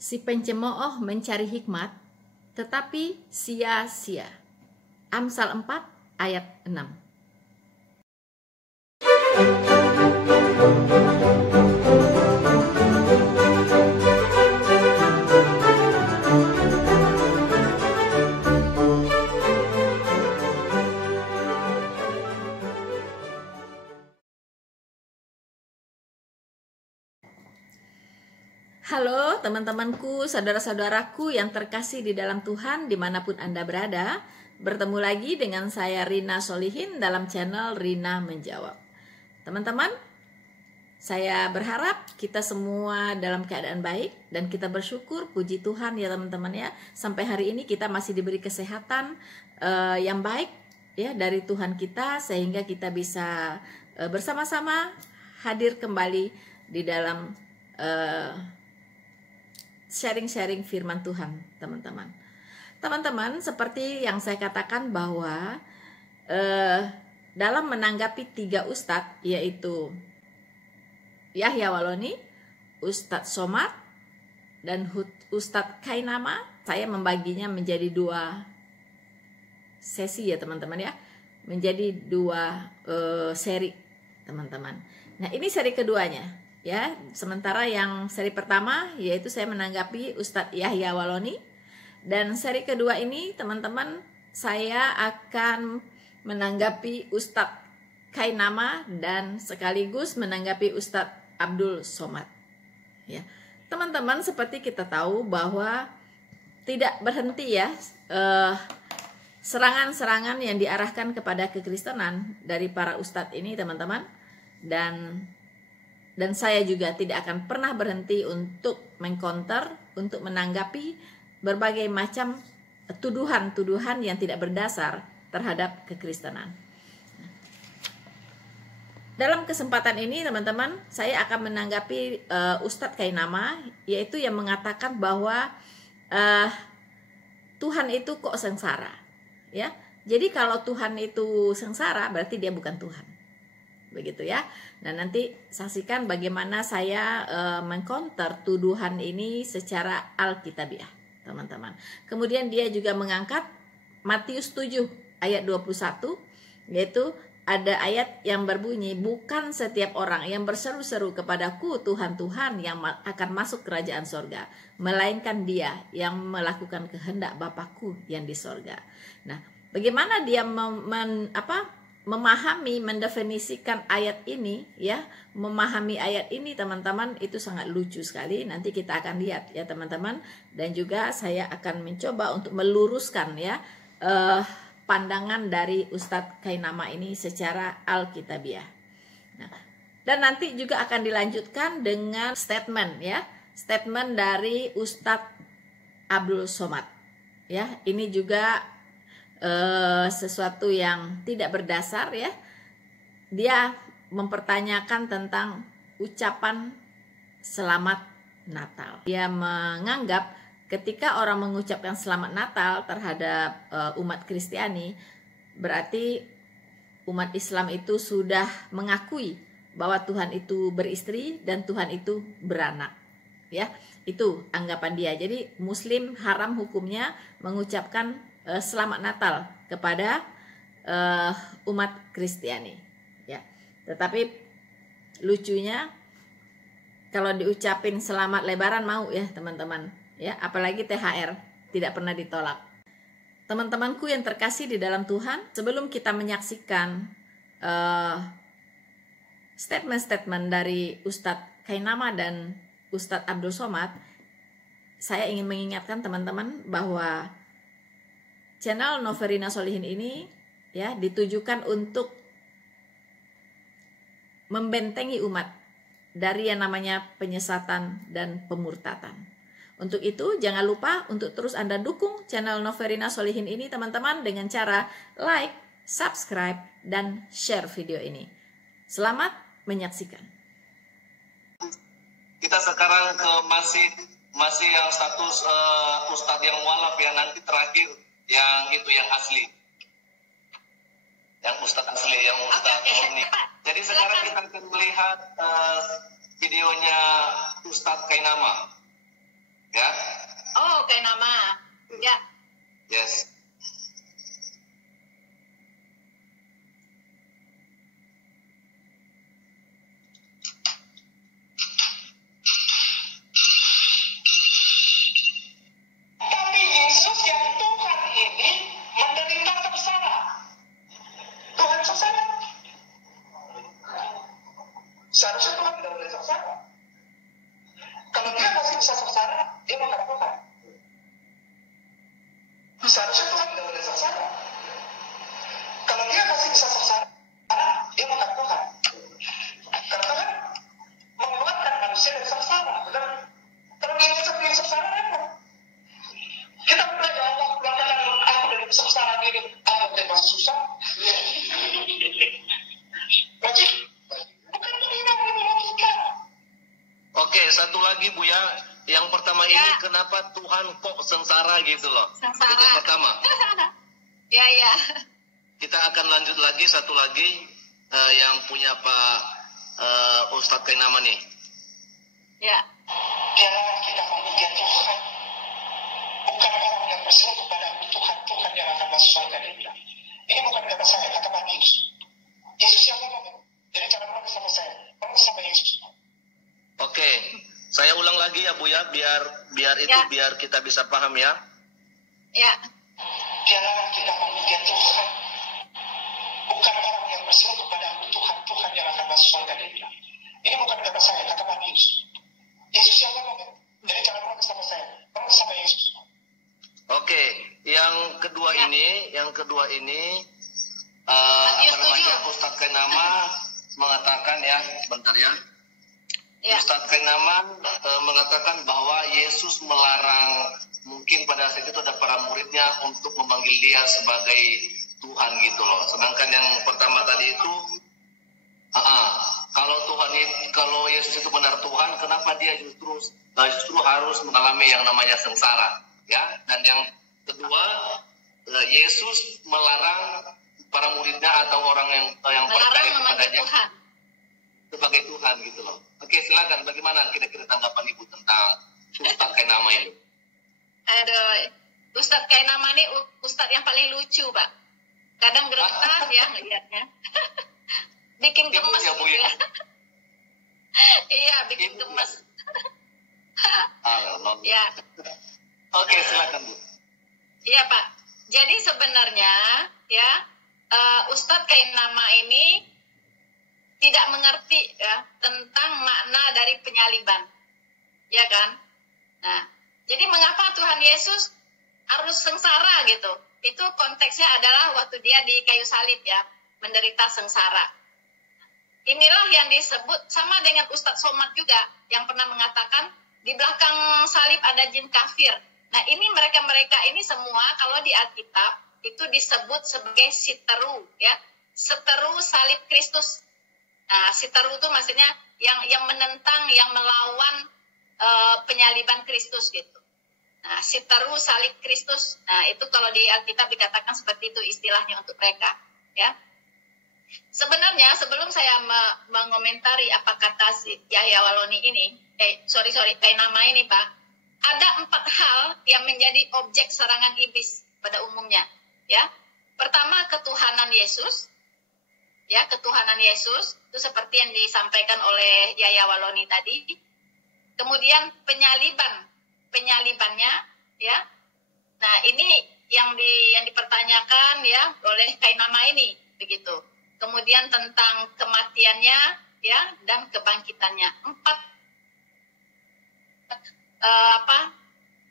Si pencemooh mencari hikmat, tetapi sia-sia. Amsal 4 ayat 6. Halo teman-temanku, saudara-saudaraku yang terkasih di dalam Tuhan dimanapun Anda berada. Bertemu lagi dengan saya Rina Solihin dalam channel Rina Menjawab. Teman-teman, saya berharap kita semua dalam keadaan baik dan kita bersyukur, puji Tuhan ya teman-teman ya. Sampai hari ini kita masih diberi kesehatan yang baik ya dari Tuhan kita, sehingga kita bisa bersama-sama hadir kembali di dalam sharing-sharing firman Tuhan, teman-teman. Teman-teman, seperti yang saya katakan bahwa dalam menanggapi 3 ustadz, yaitu Yahya Waloni, Ustadz Somad, dan Ustadz Kainama, saya membaginya menjadi 2 sesi ya teman-teman ya, menjadi 2 seri teman-teman. Nah, ini seri keduanya. Ya, sementara yang seri pertama yaitu saya menanggapi Ustadz Yahya Waloni, dan seri kedua ini teman-teman saya akan menanggapi Ustadz Kainama dan sekaligus menanggapi Ustadz Abdul Somad. Ya, teman-teman, seperti kita tahu bahwa tidak berhenti ya serangan-serangan yang diarahkan kepada kekristenan dari para ustadz ini teman-teman, dan saya juga tidak akan pernah berhenti untuk mengcounter, untuk menanggapi berbagai macam tuduhan-tuduhan yang tidak berdasar terhadap kekristenan. Dalam kesempatan ini teman-teman, saya akan menanggapi Ustadz Kainama, yaitu yang mengatakan bahwa Tuhan itu kok sengsara, ya. Jadi kalau Tuhan itu sengsara berarti dia bukan Tuhan. Begitu ya. Nah, nanti saksikan bagaimana saya mengcounter tuduhan ini secara alkitabiah, teman-teman. Kemudian dia juga mengangkat Matius 7 ayat 21, yaitu ada ayat yang berbunyi, bukan setiap orang yang berseru-seru kepadaku Tuhan Tuhan yang akan masuk kerajaan sorga, melainkan dia yang melakukan kehendak Bapakku yang di sorga. Nah, bagaimana dia memahami, mendefinisikan ayat ini ya, memahami ayat ini teman-teman, itu sangat lucu sekali. Nanti kita akan lihat ya teman-teman, dan juga saya akan mencoba untuk meluruskan ya pandangan dari Ustadz Kainama ini secara alkitabiah. Nah, dan nanti juga akan dilanjutkan dengan statement ya, statement dari Ustadz Abdul Somad ya. Ini juga sesuatu yang tidak berdasar ya. Dia mempertanyakan tentang ucapan selamat Natal. Dia menganggap ketika orang mengucapkan selamat Natal terhadap umat Kristiani, berarti umat Islam itu sudah mengakui bahwa Tuhan itu beristri dan Tuhan itu beranak ya. Itu anggapan dia. Jadi Muslim haram hukumnya mengucapkan selamat Natal kepada umat Kristiani ya. Tetapi lucunya kalau diucapin selamat Lebaran mau ya teman-teman ya, apalagi THR tidak pernah ditolak. Teman-temanku yang terkasih di dalam Tuhan, sebelum kita menyaksikan statement-statement dari Ustadz Kainama dan Ustadz Abdul Somad, saya ingin mengingatkan teman-teman bahwa channel Noverina Solihin ini ya ditujukan untuk membentengi umat dari yang namanya penyesatan dan pemurtatan. Untuk itu jangan lupa untuk terus Anda dukung channel Noverina Solihin ini teman-teman dengan cara like, subscribe, dan share video ini. Selamat menyaksikan. Kita sekarang ke masih yang status Ustadz yang mualaf ya, nanti terakhir yang itu yang asli, yang Ustadz asli, yang Ustadz murni. Jadi sekarang kita akan melihat videonya Ustadz Kainama. Ya. Oh, kayak nama. Ya. Yes. Tapi Yesus yang Tuhan ini menderita sengsara. Tuhan sengsara. Seharusnya Tuhan tidak boleh sengsara. Kalau dia masih bisa sengsara, dia bukan Tuhan. Seharusnya Tuhan tidak boleh sengsara. Kalau dia masih bisa sengsara, dia bukan Tuhan. Karena Tuhan mengeluarkan manusia dari sengsara, benar? Kalau dia bisa sengsara, repot. Kita mulai ya Allah, keluarkan aku dari sengsara ini. Aku masih susah. Berarti bukan menghina logika. Oke, satu lagi Bu ya. Yang pertama Ya. ini kenapa Tuhan kok sengsara gitu loh. Sengsara. Itu yang pertama. Ya, ya. Kita akan lanjut lagi satu lagi yang punya Pak Ustadz Kainama nih. Ya. Dialah kita memuja Tuhan. Bukan orang yang berseru kepada Tuhan, Tuhan yang akan masuk surga. Dia bilang, ini bukan kata saya, kata Matius. Yesus yang ngomong. Jadi jangan pernah bersama saya, pernah bersama Yesus. Oke, saya ulang lagi ya Bu ya, biar itu Ya. biar kita bisa paham ya. Ya. Dialah kita memuja Tuhan. Bukan orang yang berseru kepada Tuhan, Tuhan yang akan masuk surga. Dia bilang, ini bukan kata saya, kata Matius. Yesus yang ngomong. Jadi jangan pernah bersama saya, pernah bersama Yesus. Oke, yang kedua Ya. ini Matius apa namanya 7. Ustadz Kainama mengatakan ya, sebentar ya. Ya. Ustadz Kainama mengatakan bahwa Yesus melarang, mungkin pada saat itu ada para muridnya untuk memanggil dia sebagai Tuhan gitu loh. Sedangkan yang pertama tadi itu, kalau Yesus itu benar Tuhan, kenapa dia justru harus mengalami yang namanya sengsara, ya? Dan yang kedua, Yesus melarang para muridnya atau orang yang percaya Melarang memanggil kepadanya Tuhan. sebagai Tuhan gitu loh. Oke, silakan. Bagaimana kira-kira tanggapan Ibu tentang Ustadz Kainama ini? Aduh, Ustadz Kainama ini Ustadz yang paling lucu, Pak. Kadang geretas ya ngelihatnya. Bikin gemes ya, Bu, gitu ya? ya. Iya, bikin Ibu, gemes. Allah. Ya. Oke, silakan Bu. Iya, Pak. Jadi sebenarnya ya Ustadz Kainama ini tidak mengerti ya tentang makna dari penyaliban. Ya kan? Nah, jadi mengapa Tuhan Yesus harus sengsara gitu? Itu konteksnya adalah waktu dia di kayu salib ya, menderita sengsara. Inilah yang disebut sama dengan Ustadz Somad juga yang pernah mengatakan di belakang salib ada jin kafir. Nah, ini mereka ini semua kalau di Alkitab itu disebut sebagai siteru ya, seteru salib Kristus. Nah, siteru itu maksudnya yang menentang, yang melawan penyaliban Kristus gitu. Nah, siteru salib Kristus. Nah, itu kalau di Alkitab dikatakan seperti itu istilahnya untuk mereka, ya. Sebenarnya sebelum saya mengomentari apa kata si Yahya Waloni ini, Kainama ini, Pak, ada 4 hal yang menjadi objek serangan iblis pada umumnya, ya. Pertama, ketuhanan Yesus. Ya, ketuhanan Yesus itu seperti yang disampaikan oleh Yahya Waloni tadi. Kemudian penyalibannya, ya. Nah, ini yang dipertanyakan ya oleh Kainama ini, begitu. Kemudian tentang kematiannya, ya, dan kebangkitannya. 4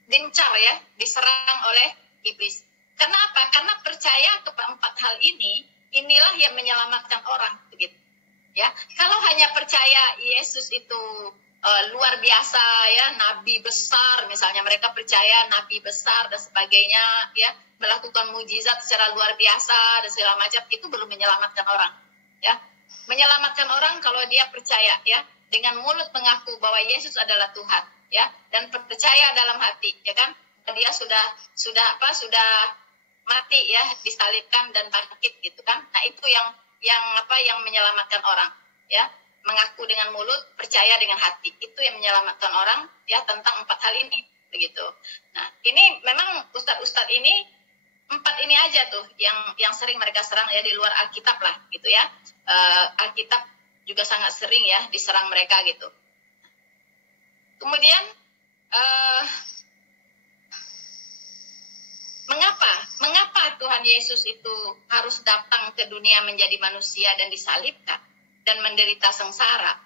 gencar ya, diserang oleh iblis. Kenapa? Karena percaya kepada 4 hal ini, inilah yang menyelamatkan orang, begitu. Ya, kalau hanya percaya Yesus itu luar biasa ya, nabi besar, misalnya mereka percaya nabi besar dan sebagainya ya, melakukan mujizat secara luar biasa dan segala macam, itu belum menyelamatkan orang ya. Menyelamatkan orang kalau dia percaya ya, dengan mulut mengaku bahwa Yesus adalah Tuhan ya, dan percaya dalam hati ya kan, dia sudah mati ya, disalibkan dan bangkit gitu kan. Nah, itu yang menyelamatkan orang ya, mengaku dengan mulut, percaya dengan hati. Itu yang menyelamatkan orang ya, tentang 4 hal ini. begitu. Nah, ini memang ustadz-ustadz ini 4 ini aja tuh yang sering mereka serang ya, di luar Alkitab lah gitu ya. Alkitab juga sangat sering ya diserang mereka gitu. Kemudian mengapa Tuhan Yesus itu harus datang ke dunia menjadi manusia dan disalibkan dan menderita sengsara?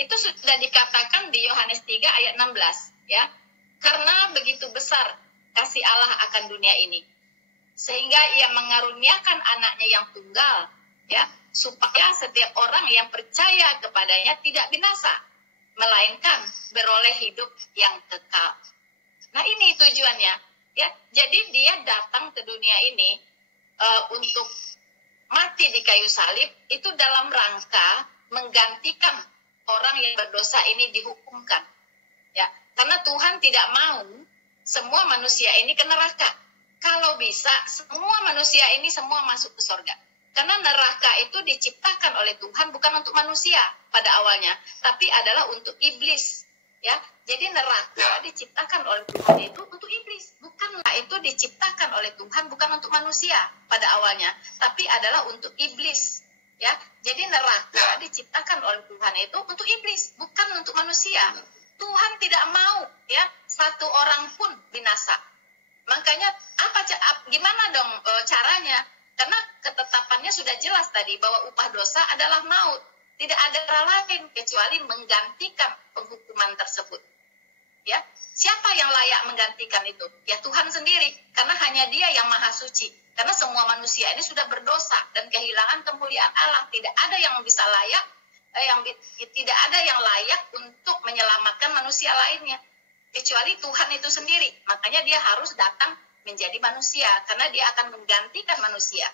Itu sudah dikatakan di Yohanes 3 ayat 16 ya. Karena begitu besar kasih Allah akan dunia ini, sehingga ia mengaruniakan anaknya yang tunggal ya, supaya setiap orang yang percaya kepadanya tidak binasa, melainkan beroleh hidup yang kekal. Nah, ini tujuannya ya. Jadi dia datang ke dunia ini untuk mati di kayu salib, itu dalam rangka menggantikan orang yang berdosa ini dihukumkan ya. Karena Tuhan tidak mau semua manusia ini ke neraka. Kalau bisa semua manusia ini semua masuk ke surga. Karena neraka itu diciptakan oleh Tuhan bukan untuk manusia pada awalnya, tapi adalah untuk iblis ya. Jadi neraka diciptakan oleh Tuhan itu untuk iblis, bukanlah itu diciptakan oleh Tuhan bukan untuk manusia pada awalnya, tapi adalah untuk iblis ya. Jadi neraka diciptakan oleh Tuhan itu untuk iblis, bukan untuk manusia. Tuhan tidak mau ya satu orang pun binasa. Makanya gimana dong caranya? Karena ketetapannya sudah jelas tadi bahwa upah dosa adalah maut. Tidak ada cara lain kecuali menggantikan penghukuman tersebut. Ya, siapa yang layak menggantikan itu? Ya Tuhan sendiri, karena hanya Dia yang maha suci. Karena semua manusia ini sudah berdosa dan kehilangan kemuliaan Allah. Tidak ada yang bisa layak, tidak ada yang layak untuk menyelamatkan manusia lainnya kecuali Tuhan itu sendiri. Makanya Dia harus datang menjadi manusia, karena Dia akan menggantikan manusia.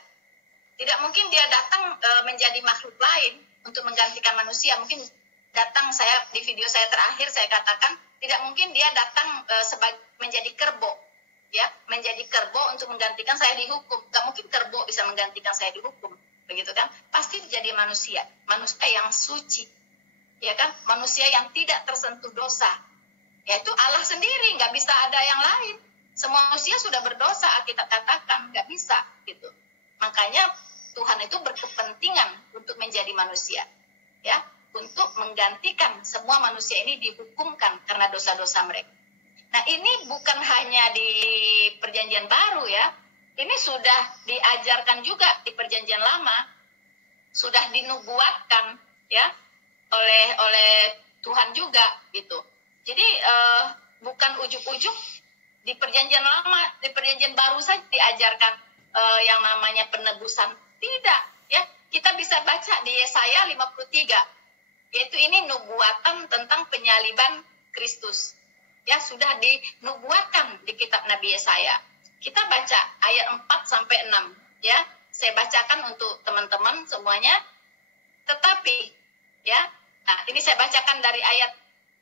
Tidak mungkin Dia datang menjadi makhluk lain untuk menggantikan manusia. Mungkin datang, di video saya terakhir saya katakan, tidak mungkin Dia datang menjadi kerbau ya, menjadi kerbau untuk menggantikan saya dihukum. Gak mungkin kerbau bisa menggantikan saya dihukum, begitu kan? Pasti jadi manusia yang suci ya kan, manusia yang tidak tersentuh dosa. Yaitu Allah sendiri, nggak bisa ada yang lain. Semua manusia sudah berdosa, kita katakan nggak bisa gitu. Makanya Tuhan itu berkepentingan untuk menjadi manusia ya, untuk menggantikan semua manusia ini dihukumkan karena dosa-dosa mereka. Nah, ini bukan hanya di Perjanjian Baru ya, ini sudah diajarkan juga di Perjanjian Lama, sudah dinubuatkan ya oleh Tuhan juga gitu. Jadi bukan ujuk-ujuk di Perjanjian Lama, di Perjanjian Baru saja diajarkan yang namanya penebusan. Tidak ya, kita bisa baca di Yesaya 53, yaitu ini nubuatan tentang penyaliban Kristus ya, sudah dinubuatkan di kitab Nabi Yesaya. Kita baca ayat 4 sampai 6 ya. Saya bacakan untuk teman-teman semuanya. Tetapi ya, nah ini saya bacakan dari ayat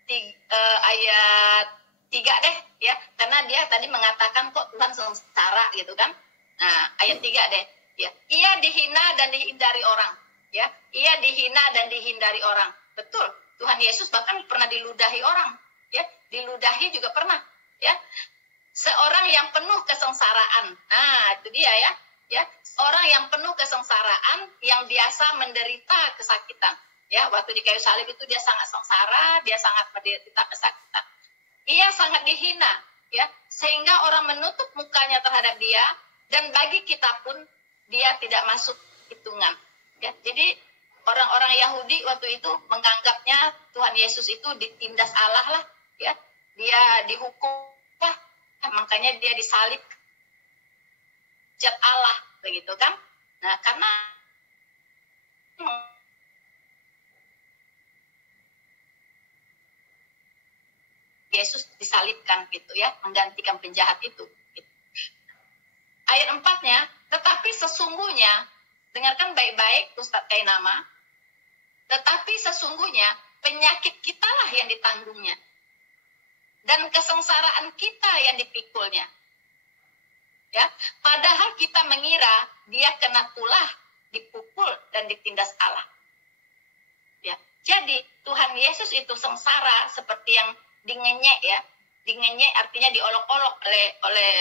3 deh ya, karena dia tadi mengatakan kok Tuhan sengsara gitu kan. Nah, ayat 3 deh ya. Ia dihina dan dihindari orang ya. Ia dihina dan dihindari orang. Betul. Tuhan Yesus bahkan pernah diludahi orang ya. Diludahi juga pernah ya. Seorang yang penuh kesengsaraan. Nah, itu dia ya. Ya, orang yang penuh kesengsaraan, yang biasa menderita kesakitan. Ya, waktu di kayu salib itu dia sangat sengsara, dia sangat menderita kesakitan. Ia sangat dihina, ya, sehingga orang menutup mukanya terhadap dia, dan bagi kita pun dia tidak masuk hitungan. Ya, jadi orang-orang Yahudi waktu itu menganggapnya Tuhan Yesus itu ditindas Allah lah, ya, dia dihukum lah, makanya dia disalib jat Allah, begitu kan? Nah, karena Yesus disalibkan gitu ya, menggantikan penjahat itu. Ayat 4-nya, tetapi sesungguhnya, dengarkan baik-baik Ustadz Kainama, tetapi sesungguhnya penyakit kitalah yang ditanggungnya, dan kesengsaraan kita yang dipikulnya. Ya, padahal kita mengira dia kena tulah, dipukul dan ditindas Allah. Ya, jadi Tuhan Yesus itu sengsara seperti yang dingenyek ya, dingenye artinya diolok-olok oleh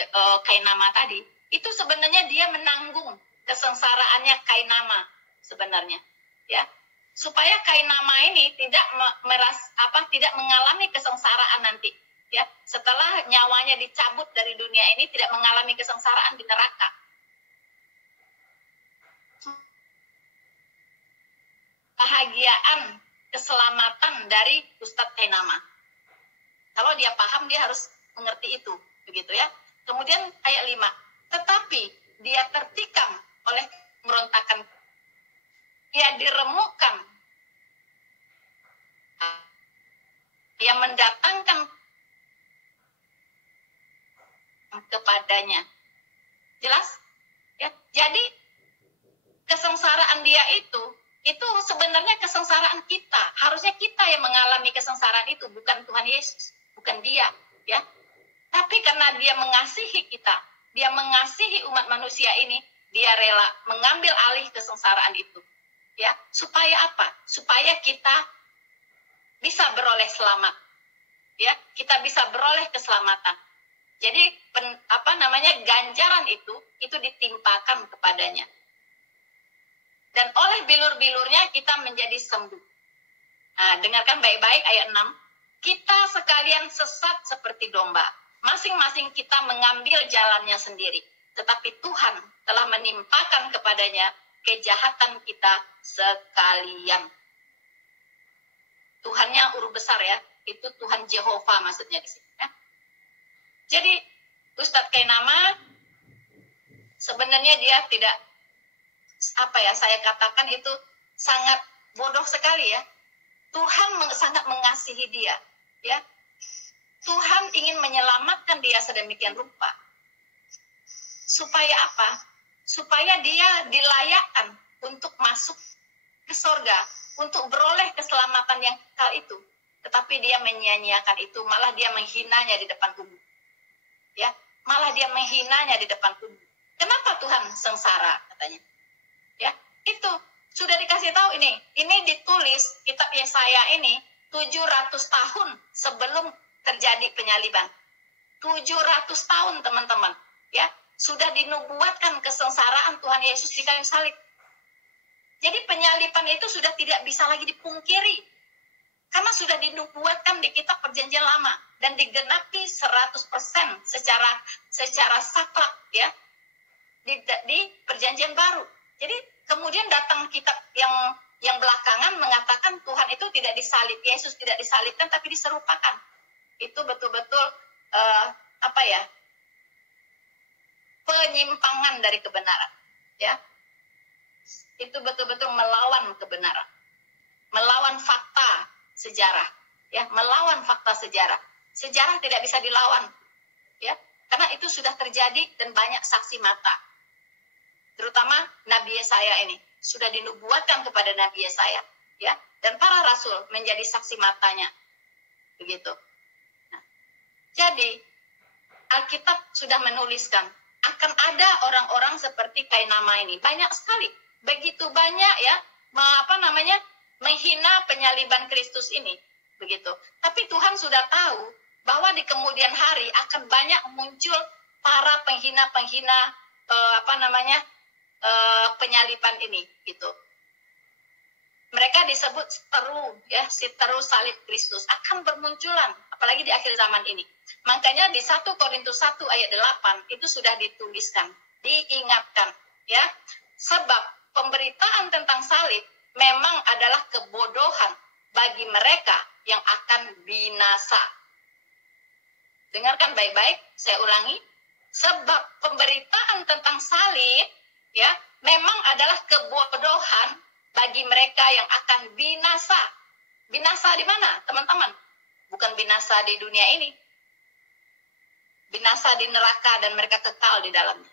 Kainama tadi, itu sebenarnya dia menanggung kesengsaraannya Kainama sebenarnya, ya, supaya Kainama ini tidak tidak mengalami kesengsaraan nanti, ya, setelah nyawanya dicabut dari dunia ini, tidak mengalami kesengsaraan di neraka. Kebahagiaan, keselamatan dari Ustadz Kainama. Kalau dia paham, dia harus mengerti itu, begitu ya. Kemudian ayat 5, tetapi dia tertikam oleh merontakan, dia diremukkan, dia mendatangkan kepadanya. Jelas? Ya. Jadi kesengsaraan dia itu sebenarnya kesengsaraan kita. Harusnya kita yang mengalami kesengsaraan itu, bukan Tuhan Yesus, bukan dia, ya. Tapi karena dia mengasihi kita, dia mengasihi umat manusia ini, dia rela mengambil alih kesengsaraan itu, ya. Supaya apa? Supaya kita bisa beroleh selamat, ya. Kita bisa beroleh keselamatan. Jadi ganjaran itu ditimpakan kepadanya. Dan oleh bilur-bilurnya kita menjadi sembuh. Nah, dengarkan baik-baik ayat 6. Kita sekalian sesat seperti domba. Masing-masing kita mengambil jalannya sendiri. Tetapi Tuhan telah menimpakan kepadanya kejahatan kita sekalian. Tuhannya huruf besar ya. Itu Tuhan Jehovah maksudnya di sini. Ya. Jadi Ustadz Kainama sebenarnya dia tidak, saya katakan itu sangat bodoh sekali ya. Tuhan sangat mengasihi dia, ya. Tuhan ingin menyelamatkan dia sedemikian rupa. Supaya apa? Supaya dia dilayakkan untuk masuk ke surga, untuk beroleh keselamatan yang kekal itu. Tetapi dia menyia-nyiakan itu, malah dia menghinanya di depan umum. Ya, malah dia menghinanya di depan umum. Kenapa Tuhan sengsara katanya? Ya, itu sudah dikasih tahu ini ditulis kitab Yesaya ini 700 tahun sebelum terjadi penyaliban. 700 tahun teman-teman, ya, sudah dinubuatkan kesengsaraan Tuhan Yesus di kayu salib. Jadi penyaliban itu sudah tidak bisa lagi dipungkiri. Karena sudah dinubuatkan di kitab Perjanjian Lama dan digenapi 100% secara saklek ya di Perjanjian Baru. Jadi kemudian datang kitab yang belakangan mengatakan Tuhan itu tidak disalib, Yesus tidak disalibkan tapi diserupakan. Itu betul-betul penyimpangan dari kebenaran, ya. Itu betul-betul melawan kebenaran, melawan fakta sejarah, ya, melawan fakta sejarah. Sejarah tidak bisa dilawan, ya, karena itu sudah terjadi dan banyak saksi mata. Terutama Nabi Yesaya ini sudah dinubuatkan kepada Nabi Yesaya, ya, dan para rasul menjadi saksi matanya, begitu. Nah, jadi Alkitab sudah menuliskan akan ada orang-orang seperti Kainama ini, banyak sekali, begitu banyak ya, menghina penyaliban Kristus ini, begitu. Tapi Tuhan sudah tahu bahwa di kemudian hari akan banyak muncul para penghina-penghina penyaliban ini, gitu. Mereka disebut seteru salib Kristus akan bermunculan, apalagi di akhir zaman ini. Makanya di 1 Korintus 1 ayat 8 itu sudah dituliskan, diingatkan, ya, sebab pemberitaan tentang salib memang adalah kebodohan bagi mereka yang akan binasa. Dengarkan baik-baik, saya ulangi, sebab pemberitaan tentang salib ya memang adalah kebodohan bagi mereka yang akan binasa. Binasa di mana, teman-teman? Bukan binasa di dunia ini. Binasa di neraka dan mereka kekal di dalamnya.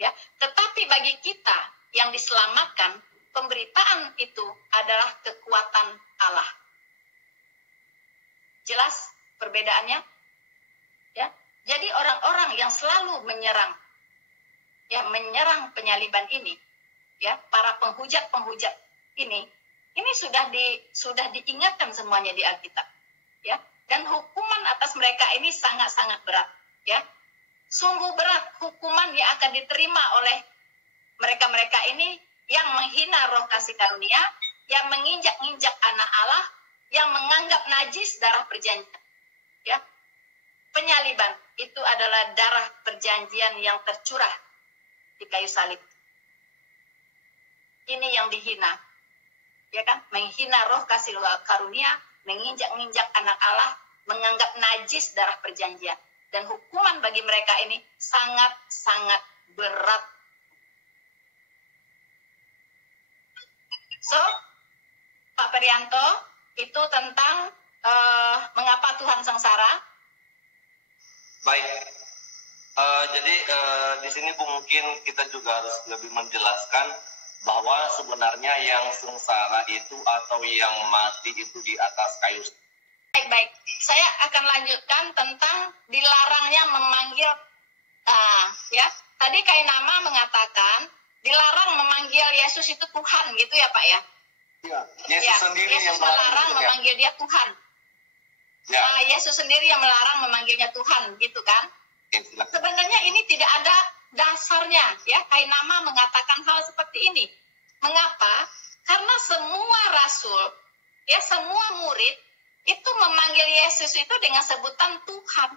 Ya, tetapi bagi kita yang diselamatkan, pemberitaan itu adalah kekuatan Allah. Jelas perbedaannya? Ya. Jadi orang-orang yang selalu menyerang penyaliban ini, ya, para penghujat-penghujat ini sudah diingatkan semuanya di Alkitab, ya. Dan hukuman atas mereka ini sangat-sangat berat, ya. Sungguh berat hukuman yang akan diterima oleh mereka-mereka ini yang menghina roh kasih karunia, yang menginjak-injak anak Allah, yang menganggap najis darah perjanjian. Ya. Penyaliban itu adalah darah perjanjian yang tercurah di kayu salib. Ini yang dihina. Ya kan? Menghina roh kasih karunia, menginjak-injak anak Allah, menganggap najis darah perjanjian. Dan hukuman bagi mereka ini sangat-sangat berat. So, Pak Perianto, itu tentang mengapa Tuhan sengsara. Baik. Jadi di sini Bu mungkin kita juga harus lebih menjelaskan bahwa sebenarnya yang sengsara itu atau yang mati itu di atas kayu. Baik. Saya akan lanjutkan tentang dilarangnya memanggil. Ya, tadi Kainama mengatakan dilarang memanggil Yesus itu Tuhan, gitu ya Pak ya? Ya, Yesus sendiri Yesus yang melarang memanggil dia Tuhan. Ya. Yesus sendiri yang melarang memanggilnya Tuhan, gitu kan? Sebenarnya ini tidak ada dasarnya, ya. Kainama mengatakan hal seperti ini. Mengapa? Karena semua rasul, ya, semua murid itu memanggil Yesus itu dengan sebutan Tuhan.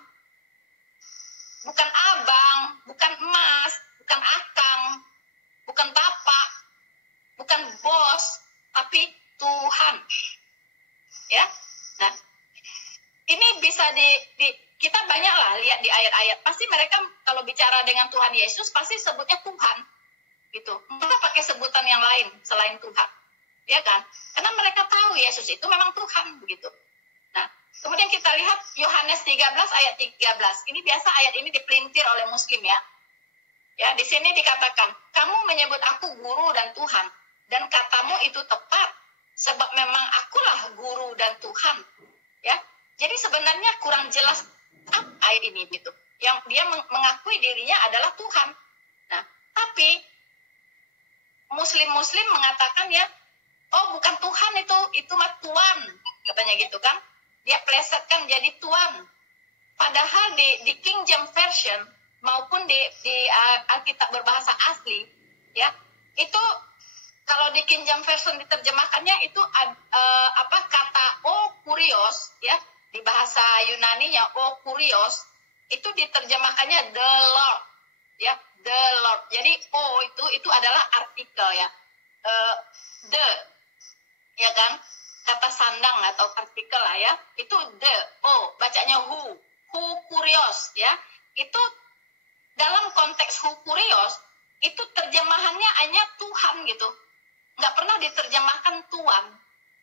Bukan abang, bukan emas, bukan akang, bukan bapak, bukan bos, tapi Tuhan. Ya. Nah, ini bisa kita banyaklah lihat di ayat-ayat. Pasti mereka kalau bicara dengan Tuhan Yesus pasti sebutnya Tuhan. Gitu. Mereka pakai sebutan yang lain selain Tuhan. Ya kan? Karena mereka tahu Yesus itu memang Tuhan, begitu. Nah, kemudian kita lihat Yohanes 13 ayat 13. Ini biasa ayat ini dipelintir oleh Muslim, ya. Ya, di sini dikatakan, kamu menyebut aku guru dan Tuhan, dan katamu itu tepat, sebab memang akulah guru dan Tuhan. Ya, jadi sebenarnya kurang jelas apa ayat ini, gitu. Yang dia mengakui dirinya adalah Tuhan. Nah, tapi Muslim mengatakan, ya, oh bukan Tuhan itu mah Tuan, katanya gitu kan. Dia plesetkan jadi Tuan. Padahal di King James Version maupun di Alkitab berbahasa asli, ya, itu kalau di King James Version diterjemahkannya itu kata o kurios, ya, di bahasa Yunani-nya o kurios itu diterjemahkannya the Lord, ya, the Lord. Jadi o itu adalah artikel, ya, the, ya kan, kata sandang atau artikel lah, ya, itu the, bacanya who kurios, ya, itu dalam konteks who kurios itu terjemahannya hanya Tuhan, gitu, nggak pernah diterjemahkan Tuan.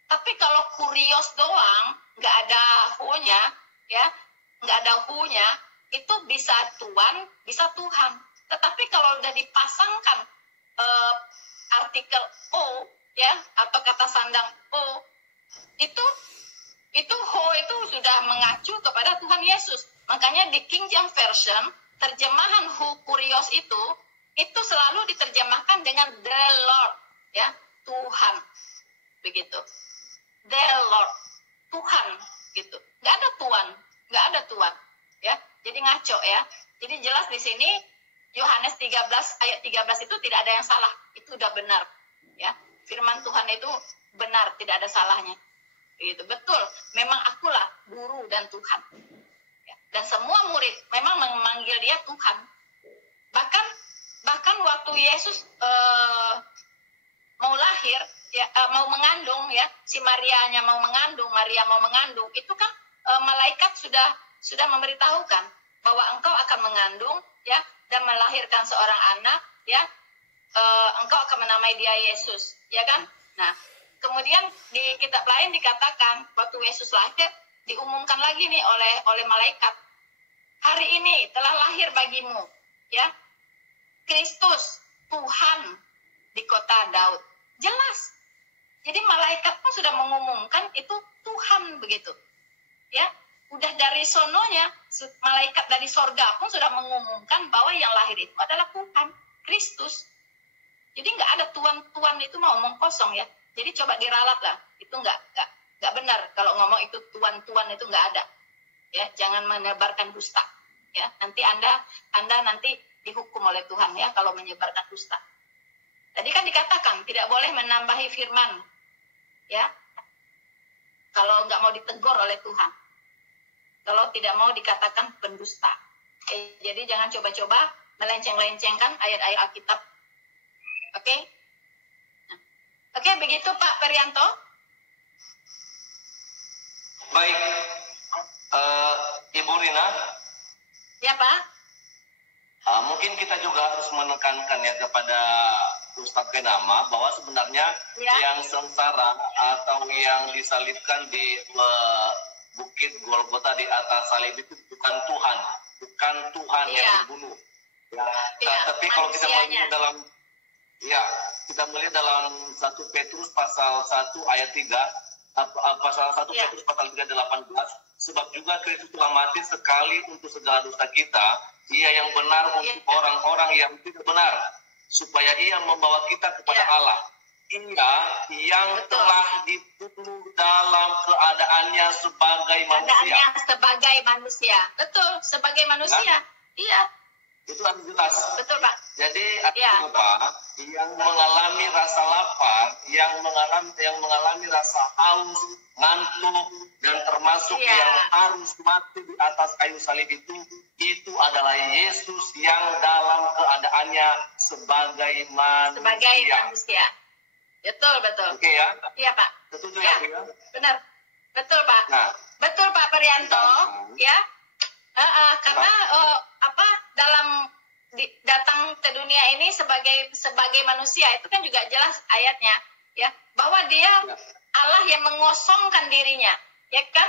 Tapi kalau kurios doang, nggak ada who-nya, ya, nggak ada who-nya, itu bisa Tuan, bisa Tuhan. Tetapi kalau udah dipasangkan artikel o, ya, atau kata sandang o, itu ho itu sudah mengacu kepada Tuhan Yesus. Makanya di King James Version terjemahan who kurios itu selalu diterjemahkan dengan the Lord, ya, Tuhan, begitu. The Lord, Tuhan, gitu. Nggak ada Tuan, ya. Jadi ngaco, ya. Jadi jelas di sini Yohanes 13 ayat 13 itu tidak ada yang salah, itu udah benar, ya. Firman Tuhan itu benar, tidak ada salahnya. Begitu, betul. Memang akulah guru dan Tuhan. Ya. Dan semua murid memang memanggil dia Tuhan. Bahkan waktu Yesus mau lahir, ya, mau mengandung, ya, si Maria mau mengandung, itu kan malaikat sudah memberitahukan bahwa engkau akan mengandung, ya, dan melahirkan seorang anak, ya, engkau akan menamai dia Yesus, ya kan? Nah, kemudian di kitab lain dikatakan waktu Yesus lahir diumumkan lagi nih oleh malaikat, hari ini telah lahir bagimu, ya, Kristus Tuhan di kota Daud. Jelas. Jadi malaikat pun sudah mengumumkan itu Tuhan, begitu. Ya, udah dari sononya malaikat dari sorga pun sudah mengumumkan bahwa yang lahir itu adalah Tuhan, Kristus. Jadi nggak ada tuan-tuan, itu mau omong kosong, ya. Jadi coba diralat lah, itu nggak benar kalau ngomong itu tuan-tuan, itu nggak ada. ya, jangan menyebarkan dusta. Ya, nanti Anda nanti dihukum oleh Tuhan ya kalau menyebarkan dusta. Tadi kan dikatakan tidak boleh menambahi firman, ya. Kalau nggak mau ditegur oleh Tuhan, kalau tidak mau dikatakan pendusta. Jadi jangan coba-coba melenceng-lencengkan ayat-ayat Alkitab. Oke? Nah, oke, begitu Pak Perianto. Baik, Ibu Rina. Ya Pak. Mungkin kita juga harus menekankan ya kepada Ustadz Kenama bahwa sebenarnya Ya. yang sengsara atau yang disalibkan di Bukit Golgota di atas salib itu bukan Tuhan Ya. yang dibunuh. Ya, Tapi kalau kita manusianya. melihat kita melihat dalam 1 Petrus pasal 1 ayat 3, pasal 1 Ya. Petrus pasal 3:18, sebab juga Kristus telah mati sekali untuk segala dosa kita, Ia yang benar untuk orang-orang yang tidak benar, supaya Ia membawa kita kepada Ya. Allah. Ia yang Betul. telah dibunuh dalam keadaannya sebagai manusia. Keadaannya sebagai manusia. Betul, sebagai manusia. Iya, Itu harus jelas. betul Pak. Jadi Ya. apa? Yang mengalami rasa lapar, yang mengalami rasa haus, ngantuk, dan termasuk Ya. yang harus mati di atas kayu salib itu adalah Yesus yang dalam keadaannya sebagai manusia. Sebagai manusia. Betul, betul. Oke ya, Iya Pak. setuju Ya. ya? Benar. Betul Pak. Nah, Betul Pak Perianto. Ya. Karena dalam datang ke dunia ini sebagai manusia itu kan juga jelas ayatnya ya, bahwa dia Allah yang mengosongkan dirinya, ya kan?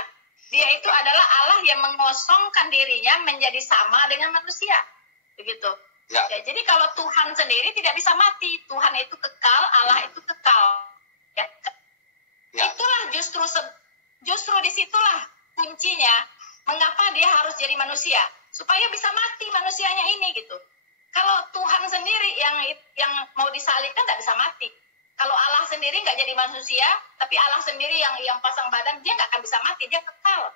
Dia itu adalah Allah yang mengosongkan dirinya menjadi sama dengan manusia, begitu. ya. Ya, jadi kalau Tuhan sendiri tidak bisa mati, Tuhan itu kekal, Allah itu kekal. Ya. Ya. Itulah justru disitulah kuncinya mengapa dia harus jadi manusia, supaya bisa mati manusianya ini gitu. Kalau Tuhan sendiri yang mau disalibkan nggak bisa mati. Kalau Allah sendiri nggak jadi manusia, tapi Allah sendiri yang pasang badan, dia nggak akan bisa mati, dia kekal.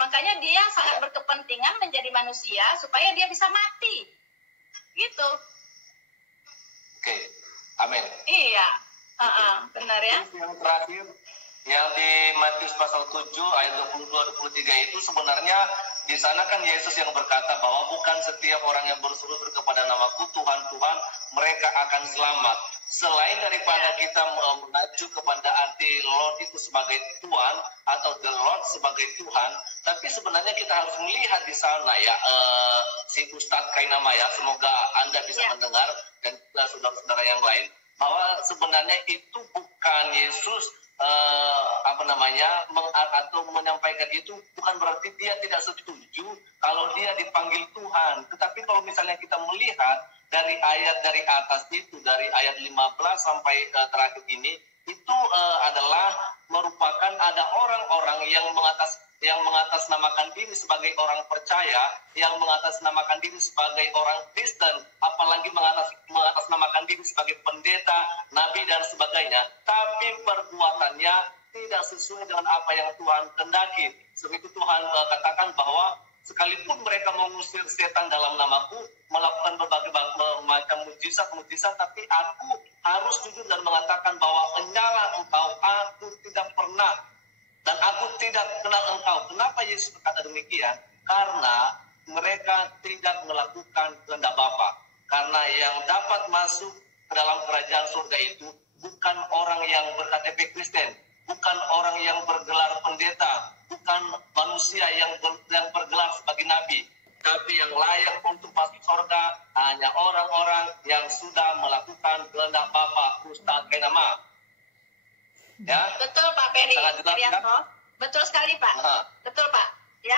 Makanya dia sangat berkepentingan menjadi manusia supaya dia bisa mati. Gitu. Oke, amin. Iya. Benar ya. Terus yang terakhir, yang di Matius pasal 7 ayat 22-23 itu sebenarnya di sana kan Yesus yang berkata bahwa bukan setiap orang yang berseru kepada namaku Tuhan, Tuhan, mereka akan selamat. Selain daripada kita mengacu kepada arti Lord itu sebagai Tuhan atau the Lord sebagai Tuhan, tapi sebenarnya kita harus melihat di sana ya, si Ustadz Kainama ya, semoga Anda bisa mendengar dan juga saudara-saudara yang lain, bahwa sebenarnya itu bukan Yesus atau menyampaikan itu bukan berarti dia tidak setuju kalau dia dipanggil Tuhan. Tetapi kalau misalnya kita melihat dari ayat dari atas itu, dari ayat 15 sampai terakhir ini, itu adalah merupakan ada orang-orang yang mengatasnamakan diri sebagai orang percaya, yang mengatasnamakan diri sebagai orang Kristen, apalagi mengatasnamakan diri sebagai pendeta, nabi dan sebagainya, tapi perbuatannya tidak sesuai dengan apa yang Tuhan kehendaki. Sebab itu Tuhan katakan bahwa sekalipun mereka mengusir setan dalam namaku, melakukan berbagai macam mujizat, tapi aku harus jujur dan mengatakan bahwa enyalah engkau, aku tidak pernah dan aku tidak kenal engkau. Kenapa Yesus berkata demikian? Karena mereka tidak melakukan kehendak Bapa. Karena yang dapat masuk ke dalam kerajaan surga itu bukan orang yang berKTP Kristen, bukan orang yang bergelar pendeta, bukan manusia yang bergelar sebagai nabi, tapi yang layak untuk masuk surga hanya orang-orang yang sudah melakukan kehendak Bapa, Ustadz Kainama. Ya, Betul Pak Perianto. Betul sekali Pak. Betul Pak. Ya.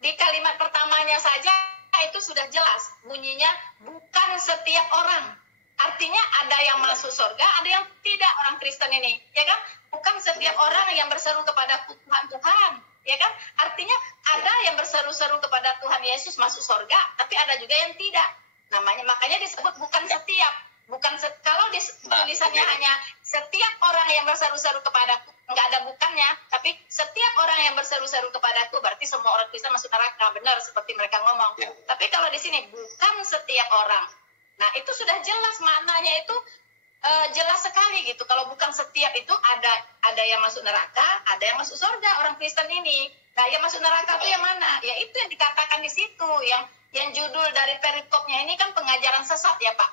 Di kalimat pertamanya saja itu sudah jelas bunyinya, bukan setiap orang. Artinya ada yang masuk surga, ada yang tidak, orang Kristen ini, ya kan? Bukan setiap orang yang berseru kepada Tuhan, ya kan? Artinya ada yang berseru-seru kepada Tuhan Yesus masuk surga, tapi ada juga yang tidak. Makanya disebut bukan setiap. Kalau tulisannya hanya setiap orang yang berseru-seru kepadaku, nggak ada bukannya, tapi setiap orang yang berseru-seru kepadaku berarti semua orang Kristen masuk neraka, benar seperti mereka ngomong. Tapi kalau di sini bukan setiap orang, nah itu sudah jelas maknanya itu jelas sekali gitu. Kalau bukan setiap itu ada yang masuk neraka, ada yang masuk surga orang Kristen ini. Nah yang masuk neraka itu yang mana? Ya itu yang dikatakan di situ, yang judul dari perikopnya ini kan pengajaran sesat ya Pak,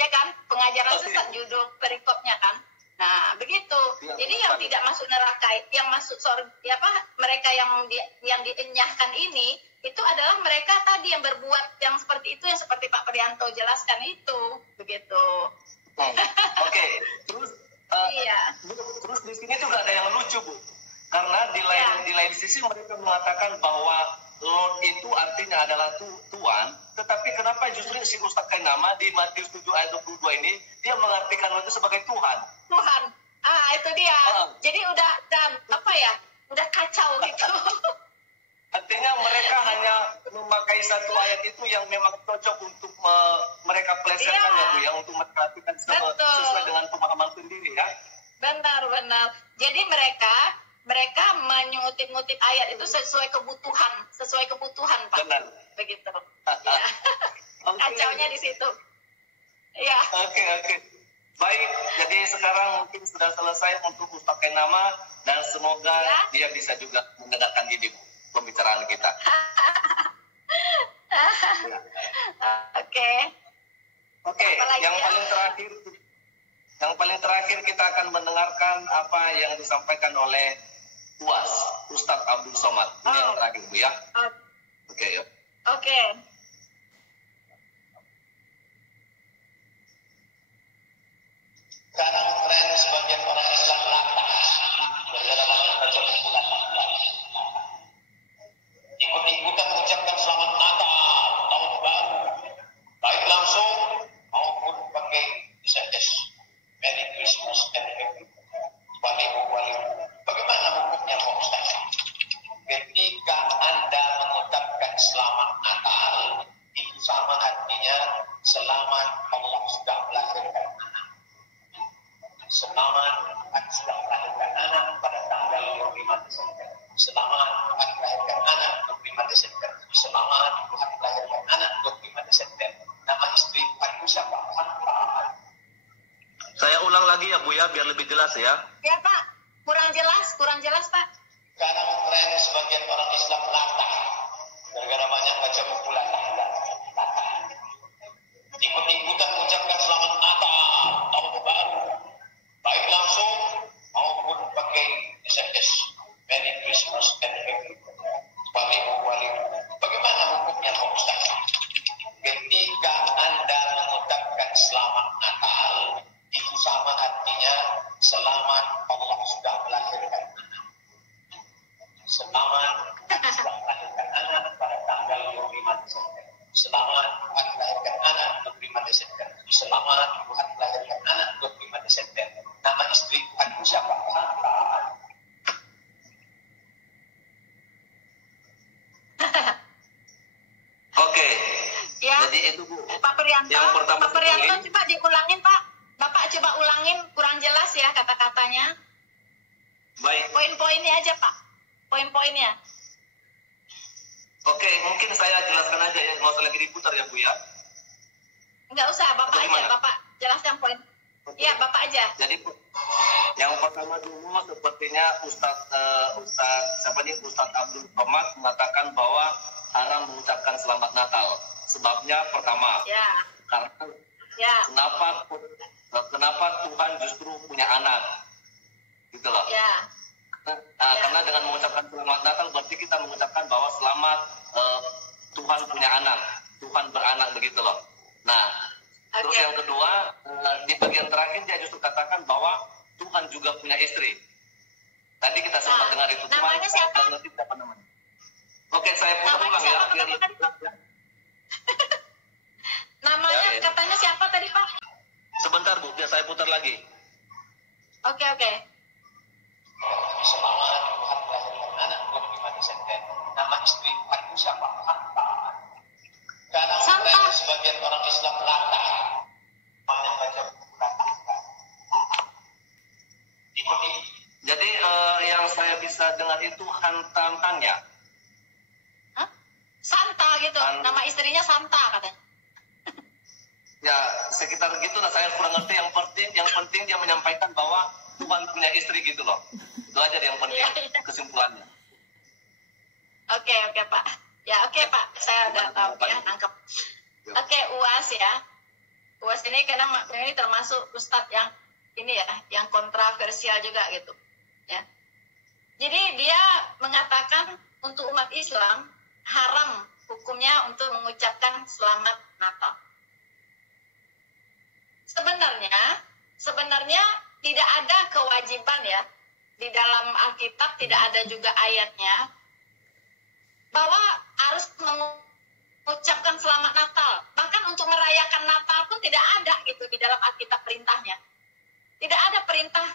ya kan? Pengajaran sesat judul perikopnya kan. Nah begitu. Jadi yang tidak masuk neraka, yang masuk surga, mereka yang dienyahkan ini itu adalah mereka tadi yang berbuat yang seperti itu, yang seperti Pak Prianto jelaskan itu, begitu. Oke, terus terus di sini juga ada yang lucu Bu, karena di lain sisi mereka mengatakan bahwa Lord itu artinya adalah Tuhan, tetapi kenapa justru si Ustaz Kainama di Matius 7 ayat 22 ini dia mengartikan Lord itu sebagai Tuhan? Tuhan, itu dia. Jadi udah udah kacau gitu. Artinya mereka hanya memakai satu ayat itu yang memang cocok untuk mereka plesetkan ya, untuk mereka artikan sesuai dengan pemahaman sendiri ya. Benar. Jadi mereka mengutip-ngutip ayat itu sesuai kebutuhan Pak. Benar. Begitu. Ya. Kacaunya di situ. Ya. Oke. Baik, jadi sekarang mungkin sudah selesai untuk Ustaz Kainama dan semoga dia bisa juga mendengarkan ini pembicaraan kita. Oke. Yang paling terakhir kita akan mendengarkan apa yang disampaikan oleh UAS Ustadz Abdul Somad. Ini yang terakhir Bu ya. Oke, yuk. Oke. Sekarang tren sebagian orang Islam latah berjalan baca bulan ikut-ikutan mengucapkan selamat Natal, tahun baru, baik langsung maupun pakai SMS. Merry Christmas and Happy Walihu. Bagaimana hukumnya Pak Ustaz? Ketika Anda mengucapkan selamat Natal, itu sama artinya selamat Allah sudah melahirkan anak. Selamat sudah melahirkan anak pada tanggal 25 Desember. Selamat melahirkan anak 25 Desember. Selamat melahirkan anak 25 Desember. Nama istri aku siapa? Saya ulang lagi ya Bu ya, biar lebih jelas ya. Ya Pak, kurang jelas Pak. Sekarang tren sebagian orang Islam latah gara-gara banyak baca buku latah. Ikut-ikutan mengucapkan selamat Natal, tahun baru, baik langsung maupun pakai SMS. Merry Christmas and Happy Walihu. Bagaimana hukumnya Pak Ustaz? Ketika Anda mengucapkan selamat Natal, itu sama artinya selamat Allah sudah melahirkan anak. Selamat sudah melahirkan anak pada tanggal 25 Desember. Selamat melahirkan anak 25 Desember. Selamat melahirkan anak 25 Desember. Nama istri aku siapa? Oke. Ya. Jadi itu Bu. Pak Prianto, Yang coba diulangin Pak. Bapak coba ulangin, kurang jelas ya kata-katanya. Baik. Poin-poinnya aja Pak. Poin-poinnya. Oke, mungkin saya jelaskan aja ya, nggak usah lagi diputar ya Bu ya. Enggak usah, Bapak aja. Bagaimana? Bapak jelaskan poin. Iya, Bapak aja. Jadi yang pertama dulu sepertinya Ustadz Abdul Somad mengatakan bahwa haram mengucapkan selamat Natal. Sebabnya pertama, karena kenapa Tuhan justru punya anak, gitu loh. Karena dengan mengucapkan selamat Natal berarti kita mengucapkan bahwa selamat Tuhan punya anak, Tuhan beranak, begitu loh. Nah, terus yang kedua di bagian terakhir dia justru katakan bahwa Tuhan juga punya istri. Tadi kita sempat dengar itu. Namanya siapa? Oke, saya putar ulang ya. Namanya katanya siapa tadi Pak? Sebentar Bu, biar saya putar lagi. Oke. Selamat melahirkan anak 25 Desember. Nama istri aku siapa? Karena tren sebagian orang Islam latah banyak baca itu Hantannya. Hah? Santa gitu, nama istrinya Santa katanya. Ya sekitar gitulah, saya kurang ngerti. Yang penting dia menyampaikan bahwa Tuhan punya istri gitu loh. Itu aja yang penting kesimpulannya. Oke Pak. Ya oke Pak, saya udah tahu ya, nangkep. Oke, UAS ya. UAS ini karena ini termasuk ustadz yang ini ya, yang kontroversial juga gitu. Ya. Jadi dia mengatakan untuk umat Islam haram hukumnya untuk mengucapkan selamat Natal. Sebenarnya tidak ada kewajiban ya, di dalam Alkitab tidak ada juga ayatnya bahwa harus mengucapkan selamat Natal. Bahkan untuk merayakan Natal pun tidak ada gitu di dalam Alkitab perintahnya. Tidak ada perintah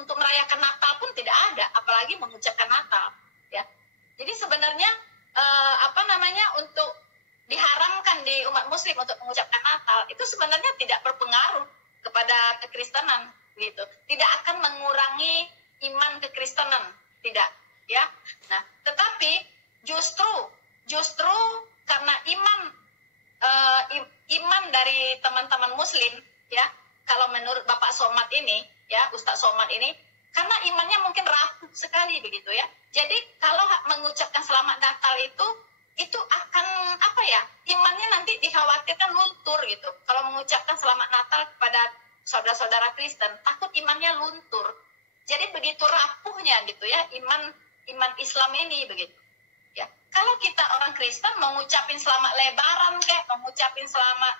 untuk merayakan Natal pun tidak ada, apalagi mengucapkan Natal ya. Jadi sebenarnya untuk diharamkan di umat muslim untuk mengucapkan Natal itu sebenarnya tidak berpengaruh kepada kekristenan gitu. Tidak akan mengurangi iman kekristenan, tidak ya. Nah, tetapi justru karena iman dari teman-teman muslim ya, kalau menurut Bapak Somad ini ya, Ustadz Somad ini, karena imannya mungkin rapuh sekali begitu ya. Jadi kalau mengucapkan selamat Natal itu akan imannya nanti dikhawatirkan luntur gitu. Kalau mengucapkan selamat Natal kepada saudara-saudara Kristen, takut imannya luntur. Jadi begitu rapuhnya gitu ya iman Islam ini begitu. Ya, kalau kita orang Kristen mengucapin selamat Lebaran kayak mengucapin selamat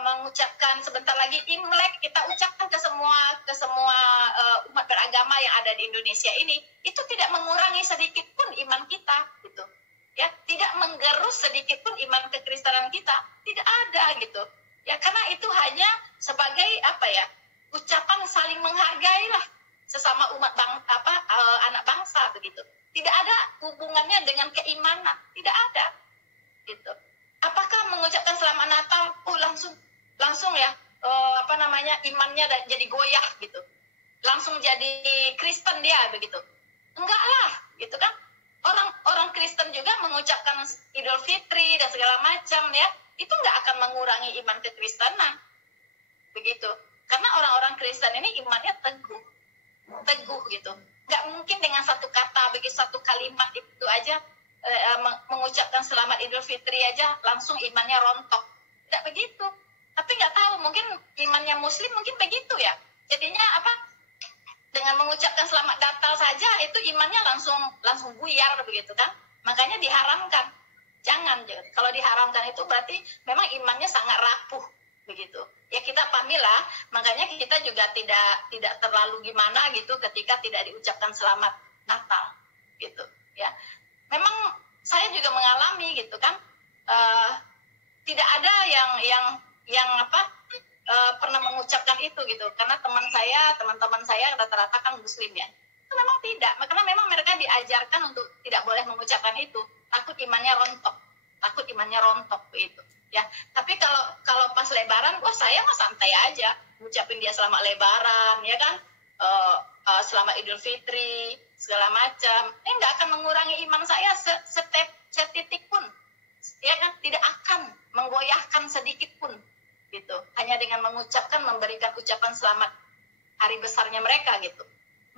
mengucapkan sebentar lagi Imlek, kita ucapkan ke semua umat beragama yang ada di Indonesia ini, itu tidak mengurangi sedikit pun iman kita gitu. Ya, tidak menggerus sedikit pun iman kekristenan kita, tidak ada gitu. Ya, karena itu hanya sebagai ucapan saling menghargai lah sesama anak bangsa begitu. Tidak ada hubungannya dengan keimanan, tidak ada gitu. Apakah mengucapkan selamat Natal langsung ya imannya jadi goyah gitu, langsung jadi Kristen dia begitu? Enggak lah gitu kan. Orang Kristen juga mengucapkan Idul Fitri dan segala macam ya, itu enggak akan mengurangi iman kekristenan begitu, karena orang-orang Kristen ini imannya teguh gitu. Enggak mungkin dengan satu kata begitu, satu kalimat itu aja mengucapkan selamat Idul Fitri aja langsung imannya rontok. Tidak begitu. Tapi nggak tahu, mungkin imannya muslim mungkin begitu ya. Jadinya dengan mengucapkan selamat Natal saja itu imannya langsung buyar begitu kan. Makanya diharamkan. Jangan. Kalau diharamkan itu berarti memang imannya sangat rapuh begitu. Ya kita pahamilah, makanya kita juga tidak terlalu gimana gitu ketika tidak diucapkan selamat Natal gitu ya. Memang saya juga mengalami gitu kan, tidak ada yang pernah mengucapkan itu gitu, karena teman-teman saya rata-rata kan muslim ya. Itu memang tidak, karena memang mereka diajarkan untuk tidak boleh mengucapkan itu, takut imannya rontok begitu ya. Tapi kalau pas Lebaran, saya mah santai aja ngucapin dia selamat Lebaran ya kan, selamat Idul Fitri segala macam, nggak akan mengurangi iman saya setitik pun ya kan, tidak akan menggoyahkan sedikit pun gitu, hanya dengan memberikan ucapan selamat hari besarnya mereka gitu.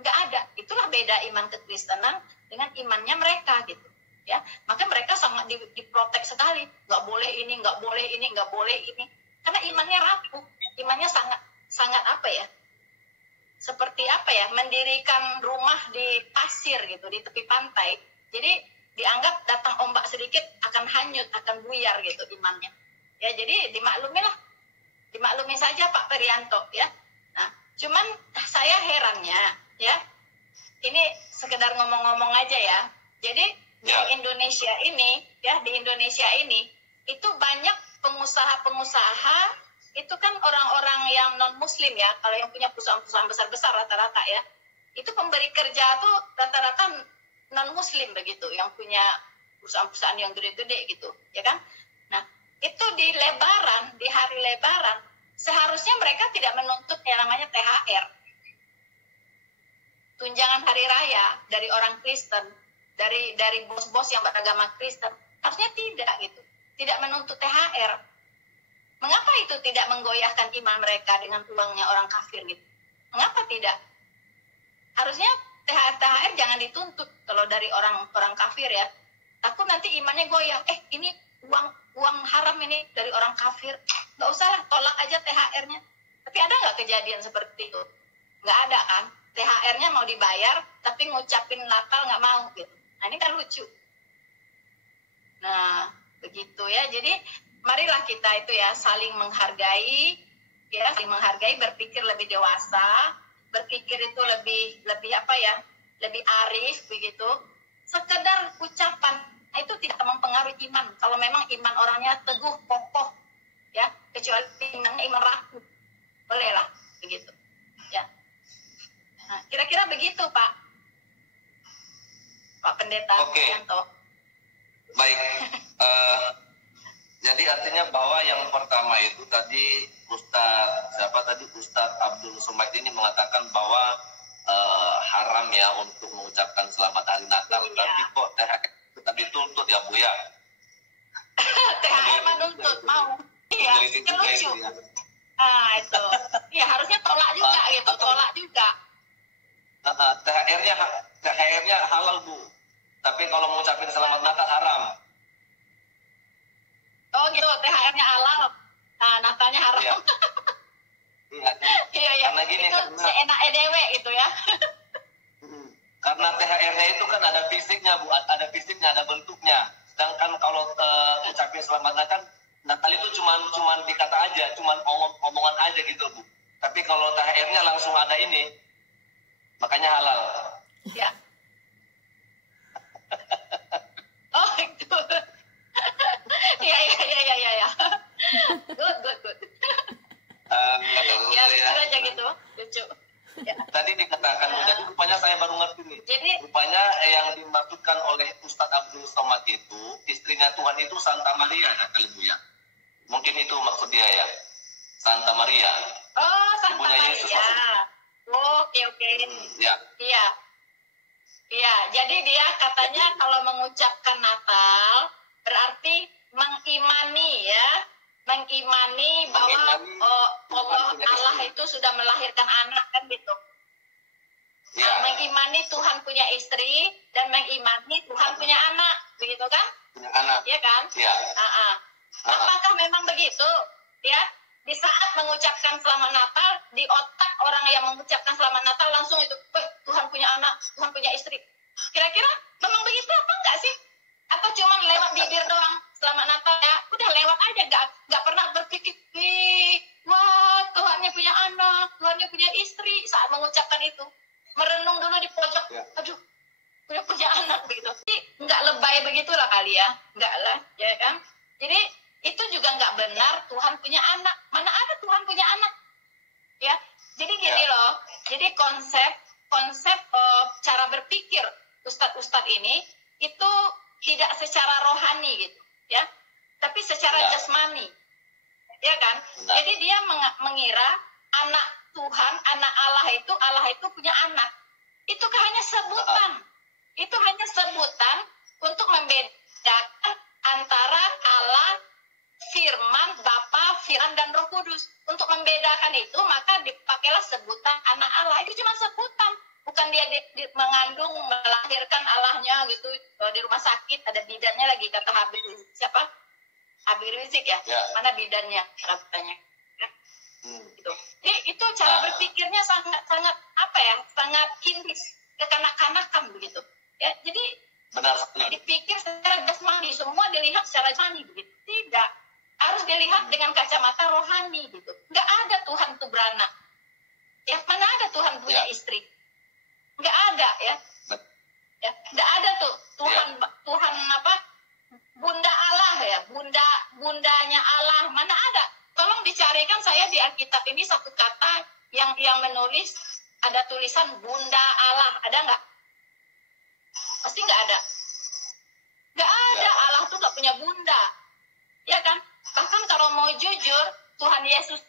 Nggak ada. Itulah beda iman kekristenan dengan imannya mereka gitu ya. Maka mereka sangat diprotek sekali, nggak boleh ini, nggak boleh ini, nggak boleh ini, karena imannya rapuh, imannya sangat seperti mendirikan rumah di pasir gitu, di tepi pantai. Jadi dianggap datang ombak sedikit akan hanyut, akan buyar gitu imannya ya. Jadi dimaklumi saja Pak Perianto ya. Nah, cuman saya herannya ya, ini sekedar ngomong-ngomong aja ya. Jadi di Indonesia ini itu banyak pengusaha itu kan orang-orang yang non muslim ya. Kalau yang punya perusahaan-perusahaan besar-besar rata-rata ya, itu pemberi kerja tuh rata-rata non muslim begitu, yang punya perusahaan-perusahaan yang gede-gede gitu ya kan. Nah, itu di hari Lebaran seharusnya mereka tidak menuntut yang namanya THR. tunjangan hari raya dari orang Kristen, dari bos-bos yang beragama Kristen. Harusnya tidak gitu. Tidak menuntut THR. Mengapa itu tidak menggoyahkan iman mereka dengan uangnya orang kafir gitu? Mengapa tidak? Harusnya THR jangan dituntut kalau dari orang kafir ya. Takut nanti imannya goyah. Ini uang haram ini dari orang kafir. Nggak usah lah, tolak aja THR-nya. Tapi ada nggak kejadian seperti itu? Nggak ada kan? THR-nya mau dibayar, tapi ngucapin Natal nggak mau gitu. Nah ini kan lucu. Nah begitu ya. Jadi marilah kita itu ya saling menghargai, berpikir lebih dewasa, berpikir itu lebih apa ya, lebih arif begitu. Sekedar ucapan itu tidak mempengaruhi iman. Kalau memang iman orangnya teguh, kokoh, ya, kecuali iman rapuh, bolehlah begitu. Ya. Nah, kira-kira begitu Pak Pendeta Yanto. Baik. Jadi artinya bahwa yang pertama itu tadi Ustadz Abdul Somad ini mengatakan bahwa haram ya untuk mengucapkan selamat hari Natal. Iya. Tapi kok THR tetap dituntut ya Bu ya? THR menuntut mau. Iya, kan lucu. Ya. Nah itu. Iya harusnya tolak juga gitu, tolak juga. THR-nya halal Bu. Tapi kalau mengucapkan selamat Natal haram. Oh gitu, THR-nya halal, Natalnya haram. Iya. Iya. Karena gini, itu seenak edewe gitu ya. Karena THR-nya itu kan ada fisiknya Bu, ada bentuknya. Sedangkan kalau ucapin selamat Natal itu cuman dikata aja, cuman omongan aja gitu Bu. Tapi kalau THR-nya langsung ada ini, makanya halal. Ya. Oh gitu. Iya. Good. Ya lucu aja gitu, lucu. Ya. Tadi dikatakan, jadi rupanya saya baru ngerti nih. Jadi rupanya yang dimaksudkan oleh Ustadz Abdul Somad itu, istrinya Tuhan itu Santa Maria ya kali Bu ya. Mungkin itu maksud dia ya, Santa Maria. oh Santa Ibunya Yesus Maria. maksudnya. Oke. Ya. Iya, jadi dia katanya kalau mengucapkan Natal berarti mengimani bahwa Allah itu sudah melahirkan anak kan gitu. Ya. Mengimani Tuhan punya istri dan mengimani Tuhan punya anak, begitu kan? Punya anak. Iya kan? Ya. Apakah memang begitu? Ya, di saat mengucapkan selamat Natal, di otak orang yang mengucapkan selamat Natal langsung itu, Tuhan punya anak, Tuhan punya istri. Kira-kira memang begitu apa enggak sih? Atau cuma lewat bibir doang, selamat Natal ya, udah lewat aja, nggak pernah berpikir, wah Tuhannya punya anak, Tuhannya punya istri saat mengucapkan itu. Merenung dulu di pojok, aduh, punya anak begitu. Jadi nggak lebay begitulah kali ya, nggak lah, ya kan? Jadi itu juga nggak benar Tuhan punya anak. Mana ada Tuhan punya anak? Ya, jadi gini loh. Jadi konsep cara berpikir ustadz ini itu tidak secara rohani gitu, ya, tapi secara jasmani, ya kan? Jadi dia mengira anak Tuhan, anak Allah itu punya anak. Itu hanya sebutan. Itu hanya sebutan untuk membedakan antara Allah, Firman, Bapa, Firman dan Roh Kudus. Untuk membedakan itu maka dipakailah sebutan anak Allah. Itu cuma sebutan, bukan dia mengandung, melahirkan Allahnya gitu. Di rumah sakit ada bidannya lagi, kata Habib Rizik ya. Mana bidannya katanya. Gitu. Jadi itu cara berpikirnya sangat apa ya, sangat kindis, kekanak-kanakan begitu. Ya, jadi benar dipikir secara jasmani, semua dilihat secara jasmani begitu. Tidak, harus dilihat dengan kacamata rohani gitu. Nggak ada Tuhan itu beranak. Ya, mana ada Tuhan punya istri? Nggak ada ya. Ya, nggak ada tuh Tuhan apa? Bunda Allah ya, bundanya Allah, mana ada? Tolong dicarikan saya di Alkitab ini satu kata yang menulis ada tulisan Bunda Allah, ada nggak? Pasti nggak ada. Nggak ada, Allah tuh nggak punya bunda, ya kan? Bahkan kalau mau jujur, Tuhan Yesus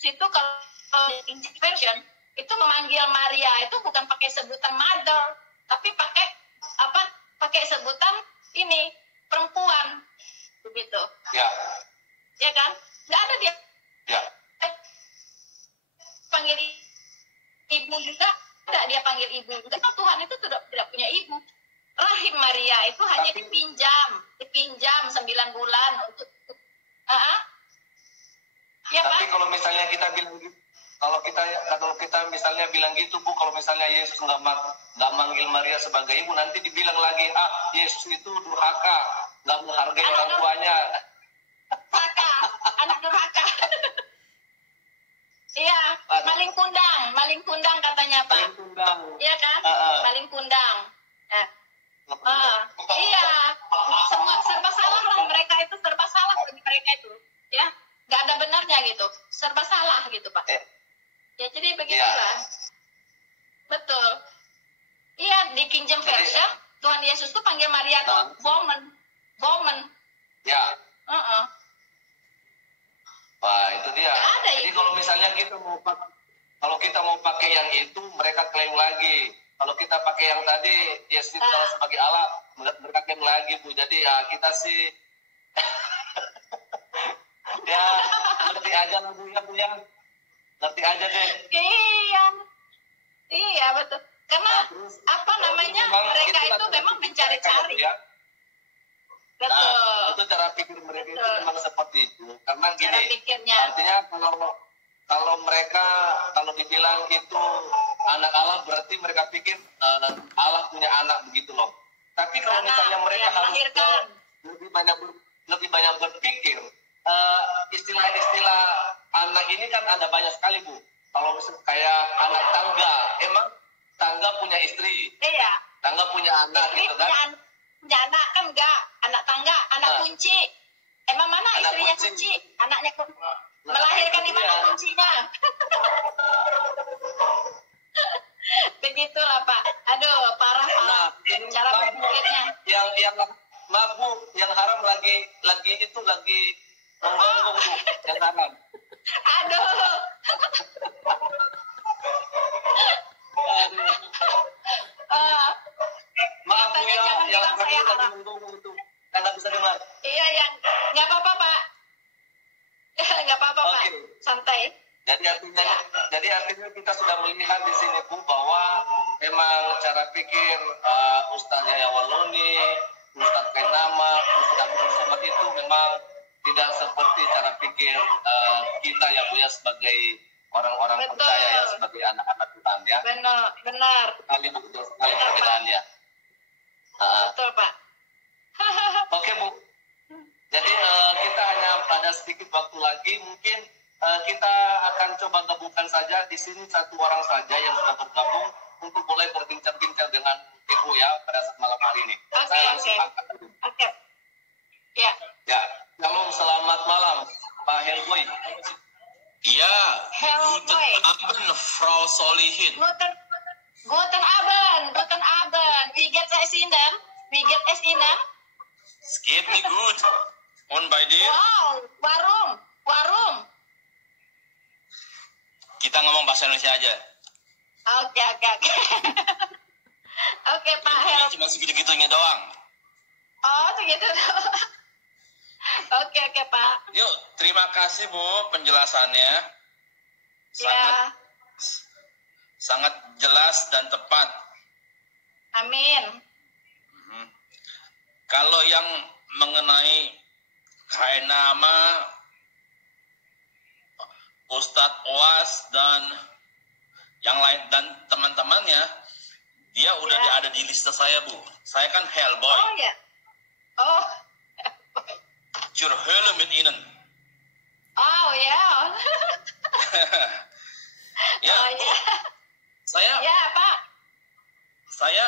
itu kalau English version itu memanggil Maria itu bukan pakai sebutan mother, tapi pakai apa? Pakai sebutan ini perempuan, begitu. Ya. Ya kan? Nggak ada dia Ya. panggil ibu juga, tidak dia panggil ibu. Karena Tuhan itu tidak punya ibu. Rahim Maria itu hanya dipinjam 9 bulan untuk ya Tapi Pak? kalau misalnya kita bilang gitu, kalau kita misalnya bilang gitu Bu, kalau misalnya Yesus nggak manggil Maria sebagai ibu, nanti dibilang lagi Yesus itu durhaka, nggak menghargai orang tuanya. Durhaka, anak durhaka. Iya, maling kundang katanya Pak. Maling kundang. Iya kan? Maling kundang. Iya, semua serba salah lah, mereka itu serba salah bagi mereka itu, ya, nggak ada benarnya gitu, serba salah gitu Pak. Ya jadi begitulah, betul. Iya, di King James Version Tuhan Yesus tuh panggil Maria tuh woman. Ya. Wah, itu dia. Ada Jadi itu. kalau misalnya kita mau pakai yang itu, mereka klaim lagi. Kalau kita pakai yang tadi, Yesus itu sebagai Allah, mereka klaim lagi, Bu. Jadi ya kita sih ya ngerti aja lah Bu ya. Ngerti aja deh. Iya betul. Karena apa namanya, mereka itu memang mencari-cari. Ya. Betul. Nah, itu cara pikir mereka itu memang seperti itu. Karena Cara gini, pikirnya. artinya kalau mereka kalau dibilang itu anak Allah, berarti mereka pikir Allah punya anak begitu loh. Tapi kalau misalnya mereka harus lebih banyak berpikir, istilah-istilah anak ini kan ada banyak sekali Bu. Kalau kayak anak tangga, emang tangga punya istri, Iya. tangga punya anak Istri gitu kan? punya anak kan enggak, anak tangga, anak kunci. Emang mana Anak istrinya kunci. Anaknya melahirkan di mana kuncinya? Begitulah Pak. Aduh, parah. Cara berpikirnya. Yang maaf Bu, yang haram lagi menggonggong Bu, yang haram. Aduh. Maaf Bu Katanya ya, jangan yang bilang saya lagi haram. menggonggong itu, saya nggak bisa dengar. Iya, yang nggak apa-apa Pak. Nggak apa-apa Pak. Oke. Santai. Jadi artinya kita sudah melihat di sini Bu bahwa memang cara pikir Ustaz Yahya Waloni, Ustaz Kenama, Ustaz Abdul Somad itu memang tidak seperti cara pikir kita ya Bu ya, sebagai orang-orang Betul. percaya ya, sebagai anak-anak Tuhan ya. Benar. Betul sekali Benar, perbedaannya. Betul Pak. Oke Bu. Jadi kita hanya ada sedikit waktu lagi, mungkin kita akan coba gabungkan saja di sini satu orang saja yang sudah bergabung untuk mulai berbincang-bincang dengan Ibu ya pada saat malam hari ini. Saya langsung angkat dulu. Oke. Ya. Ya, shalom, selamat malam Pak Helboy. Ja, Hello, guten boy. Abend, Frau Solihin. Guten Abend. Wie geht es Ihnen? Es geht mir gut. Und bei dir? Wow, warum? Kita ngomong bahasa Indonesia aja. Oke. Oke Pak Ini Help. cuma segitu-gitunya doang. Oh, segitu. Oke Pak. Yuk, terima kasih Bu penjelasannya. Ya, Sangat jelas dan tepat. amin. Kalau yang mengenai Hainama, Ustadz Oas dan yang lain dan teman-temannya, dia udah ada di lista saya Bu. Saya kan Hellboy. Oh ya. Oh. Zur Hölle mit Ihnen. Oh ya. Ya, Oh Bu. ya. Ya Pak. Saya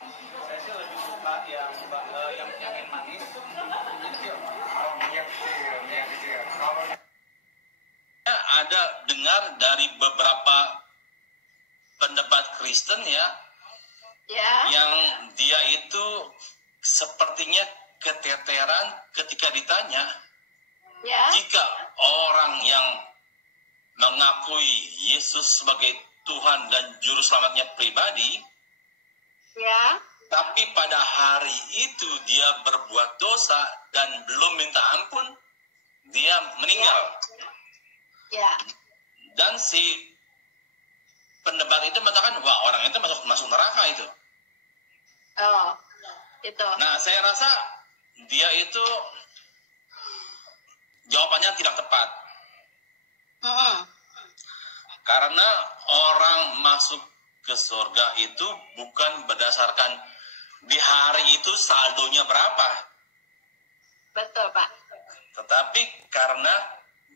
Saya sih lebih suka yang manis. Yang kecil. ada dengar dari beberapa pendebat Kristen ya, Ya. yang dia itu sepertinya keteteran ketika ditanya Ya. jika orang yang mengakui Yesus sebagai Tuhan dan Juru Selamatnya pribadi, Ya. tapi pada hari itu dia berbuat dosa dan belum minta ampun, dia meninggal. Ya. Dan si pendebat itu mengatakan, wah orang itu masuk neraka itu. Oh, itu. Nah, saya rasa dia itu jawabannya tidak tepat. Karena orang masuk ke surga itu bukan berdasarkan di hari itu saldonya berapa. Betul, Pak. Tetapi karena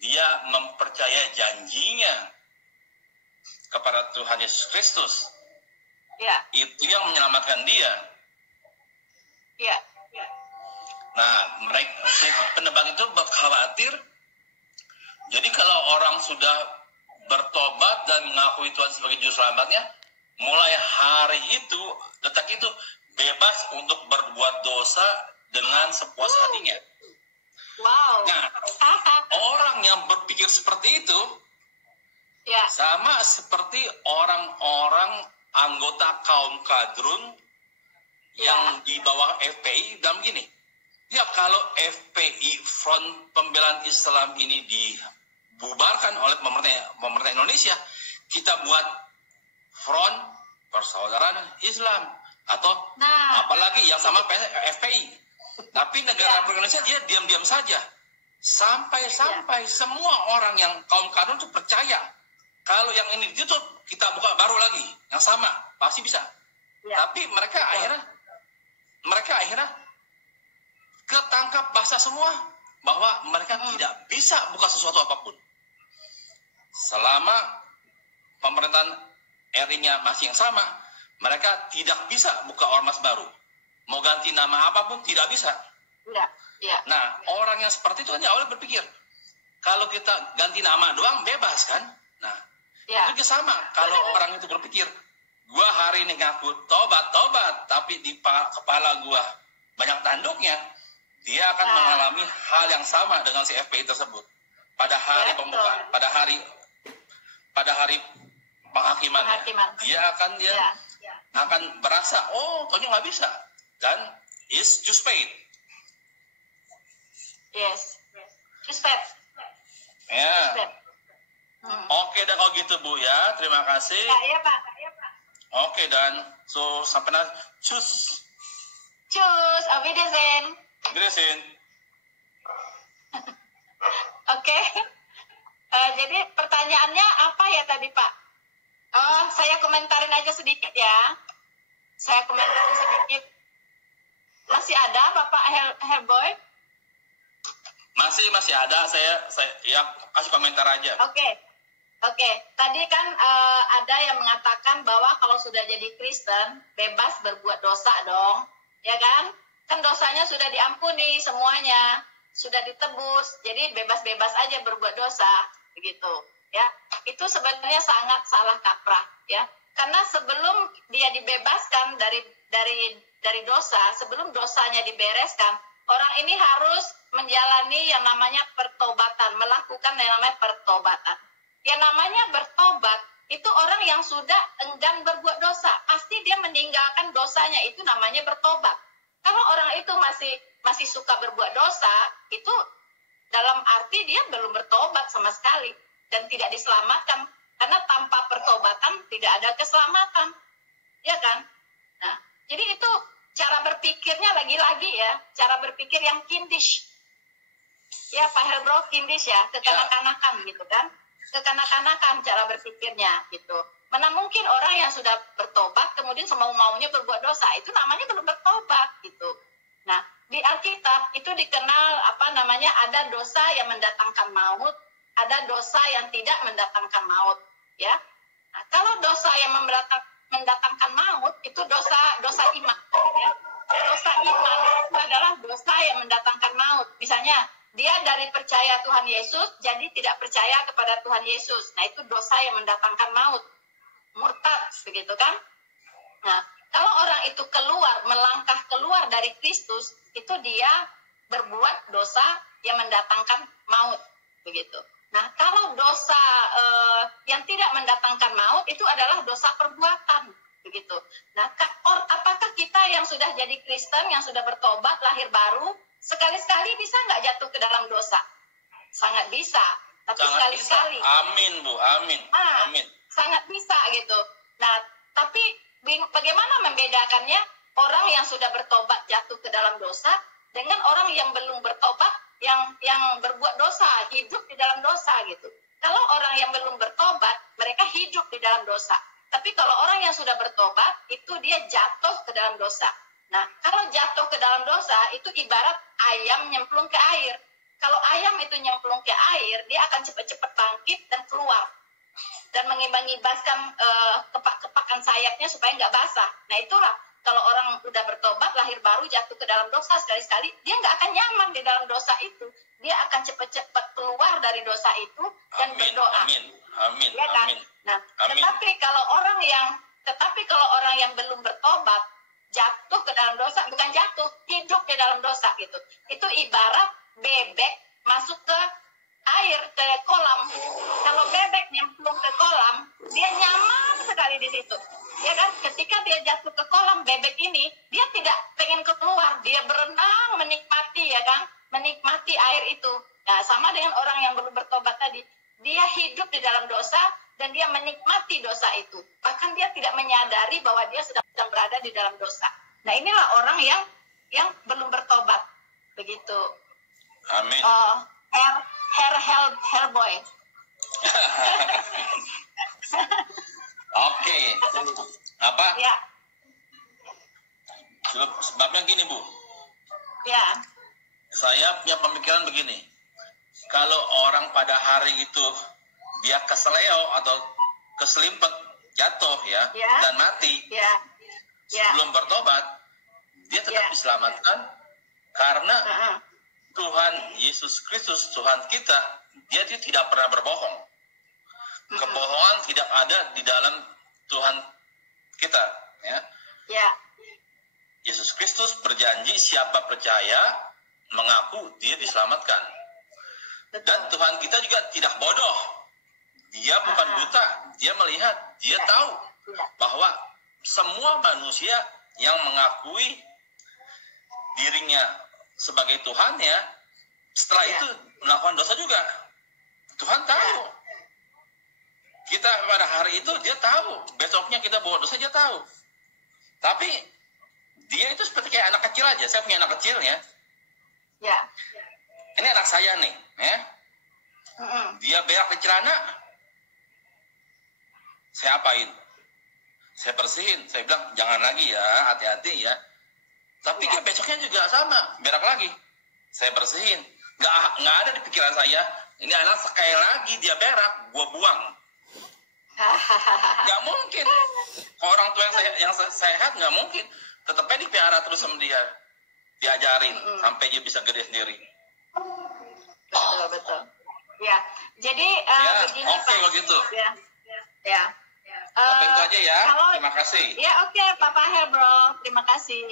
dia mempercayai janjinya kepada Tuhan Yesus Kristus. Ya. Itu yang menyelamatkan dia. Ya. Nah, si pendebat itu khawatir. Jadi kalau orang sudah bertobat dan mengakui Tuhan sebagai juru selamatnya, mulai hari itu, detak itu, bebas untuk berbuat dosa dengan sepuas hatinya. Wow. Nah, orang yang berpikir seperti itu, Ya. sama seperti orang-orang anggota kaum kadrun yang di bawah FPI dan begini. Ya, kalau FPI, Front Pembelaan Islam ini dibubarkan oleh pemerintah Indonesia, kita buat Front Persaudaraan Islam atau apalagi yang sama FPI. Tapi negara Indonesia dia diam-diam saja. Sampai semua orang yang kaum kadrun itu percaya kalau yang ini ditutup, kita buka baru lagi yang sama, pasti bisa. Tapi mereka akhirnya ketangkap basah semua bahwa mereka tidak bisa buka sesuatu apapun selama pemerintahan RI-nya masih yang sama. Mereka tidak bisa buka ormas baru, mau ganti nama apapun tidak bisa. Nah, orang yang seperti itu kan awalnya berpikir kalau kita ganti nama doang bebas kan. Nah, itu sama kalau orang itu berpikir gua hari ini ngaku tobat, tapi di kepala gua banyak tanduknya, dia akan mengalami hal yang sama dengan si FPI tersebut pada hari pembukaan, pada hari penghakiman. Dia akan berasa, oh, kayaknya nggak bisa, dan is just paid. Yes, just paid. Ya. Oke, dan kalau gitu Bu ya, terima kasih. Iya Pak. Oke, dan so sampai nanti, cus. Auf Wiedersehen. Wiedersehen. Oke. Jadi pertanyaannya apa ya tadi Pak? Oh, saya komentarin aja sedikit ya. Saya komentarin sedikit. Masih ada Bapak Herboy? Masih ada. Saya ya kasih komentar aja. Oke. Tadi kan ada yang mengatakan bahwa kalau sudah jadi Kristen bebas berbuat dosa dong, ya kan? Kan dosanya sudah diampuni semuanya, sudah ditebus, jadi bebas-bebas aja berbuat dosa, begitu, ya. Itu sebenarnya sangat salah kaprah, ya. Karena sebelum dia dibebaskan dari dosa, sebelum dosanya dibereskan, orang ini harus menjalani yang namanya pertobatan, melakukan yang namanya pertobatan. Yang namanya bertobat itu orang yang sudah enggan berbuat dosa, pasti dia meninggalkan dosanya, itu namanya bertobat. Kalau orang itu masih suka berbuat dosa, itu dalam arti dia belum bertobat sama sekali dan tidak diselamatkan, karena tanpa pertobatan tidak ada keselamatan, ya kan? Nah, jadi itu cara berpikirnya lagi-lagi ya, cara berpikir yang kindish. Ya, Pak Helbro, kindish ya, kekanak-kanakan gitu kan. Kekanak-kanakan cara berpikirnya gitu. Mana mungkin orang yang sudah bertobat kemudian semau-maunya berbuat dosa, itu namanya belum bertobat gitu. Nah, di Alkitab itu dikenal ada dosa yang mendatangkan maut, ada dosa yang tidak mendatangkan maut, ya. Nah, kalau dosa yang mendatangkan maut itu dosa iman, ya. Dosa iman itu adalah dosa yang mendatangkan maut. Misalnya dia dari percaya Tuhan Yesus jadi tidak percaya kepada Tuhan Yesus. Nah, itu dosa yang mendatangkan maut. Murtad, begitu kan? Nah, kalau orang itu melangkah keluar dari Kristus, itu dia berbuat dosa yang mendatangkan maut, begitu. Nah, kalau dosa yang tidak mendatangkan maut itu adalah dosa perbuatan, begitu. Nah, apakah kita yang sudah jadi Kristen, yang sudah bertobat, lahir baru, sekali-sekali bisa nggak jatuh ke dalam dosa? Sangat bisa, tapi sekali-sekali. Amin, Bu, amin. Amin. Sangat bisa gitu. Nah, tapi bagaimana membedakannya orang yang sudah bertobat jatuh ke dalam dosa dengan orang yang belum bertobat, yang berbuat dosa, hidup di dalam dosa gitu. Kalau orang yang belum bertobat, mereka hidup di dalam dosa. Tapi kalau orang yang sudah bertobat, itu dia jatuh ke dalam dosa. Nah, kalau jatuh ke dalam dosa, itu ibarat ayam nyemplung ke air. Kalau ayam itu nyemplung ke air, dia akan cepat-cepat bangkit dan keluar. Dan mengibaskan kepak-kepakan sayapnya supaya nggak basah. Nah, itulah kalau orang udah bertobat, lahir baru, jatuh ke dalam dosa sekali-sekali, dia nggak akan nyaman di dalam dosa itu. Dia akan cepat-cepat keluar dari dosa itu dan berdoa. Amin. Ya kan? Amin. Nah, Amin. tetapi kalau orang yang belum bertobat jatuh ke dalam dosa, bukan jatuh, hidup di dalam dosa gitu. Itu ibarat bebek masuk ke air, ke kolam. Kalau bebek nyemplung ke kolam, dia nyaman sekali di situ. Ya kan? Ketika dia jatuh ke kolam bebek ini, dia tidak pengen keluar, dia berenang menikmati, ya kan? Menikmati air itu. Nah, sama dengan orang yang belum bertobat tadi, dia hidup di dalam dosa dan dia menikmati dosa itu. Bahkan dia tidak menyadari bahwa dia sedang berada di dalam dosa. Nah, inilah orang yang belum bertobat. Begitu. Amin. Hellboy. Oke. Apa? Ya. Sebabnya gini, Bu. Ya. Saya punya pemikiran begini. Kalau orang pada hari itu dia keseleo atau keselimpet jatuh ya. Dan mati. Sebelum bertobat, dia tetap diselamatkan karena Tuhan Yesus Kristus, Tuhan kita, dia tidak pernah berbohong. Kebohongan tidak ada di dalam Tuhan kita, ya. Yesus Kristus berjanji siapa percaya, mengaku, dia diselamatkan. Dan Tuhan kita juga tidak bodoh. Dia bukan buta, dia melihat, dia tahu bahwa semua manusia yang mengakui dirinya sebagai Tuhan ya, setelah itu melakukan dosa juga. Tuhan tahu. Kita pada hari itu dia tahu, besoknya kita buat dosa dia tahu. Tapi dia itu seperti kayak anak kecil aja. Saya punya anak kecil ya. Ini anak saya nih, ya. Dia berak di celana. Saya apain? Saya bersihin. Saya bilang jangan lagi ya, hati-hati ya. Tapi dia besoknya juga sama, berak lagi. Saya bersihin. Nggak ada di pikiran saya, ini anak sekali lagi dia berak, gua buang. Nggak mungkin. Orang tua yang sehat nggak mungkin. Tetapnya dipelihara terus sama dia. Diajarin sampai dia bisa gede sendiri. Betul. Ya, jadi begini Pak. Oke, begitu. Oke, itu aja ya. Terima kasih. Ya, oke, Papa Helbro. Terima kasih.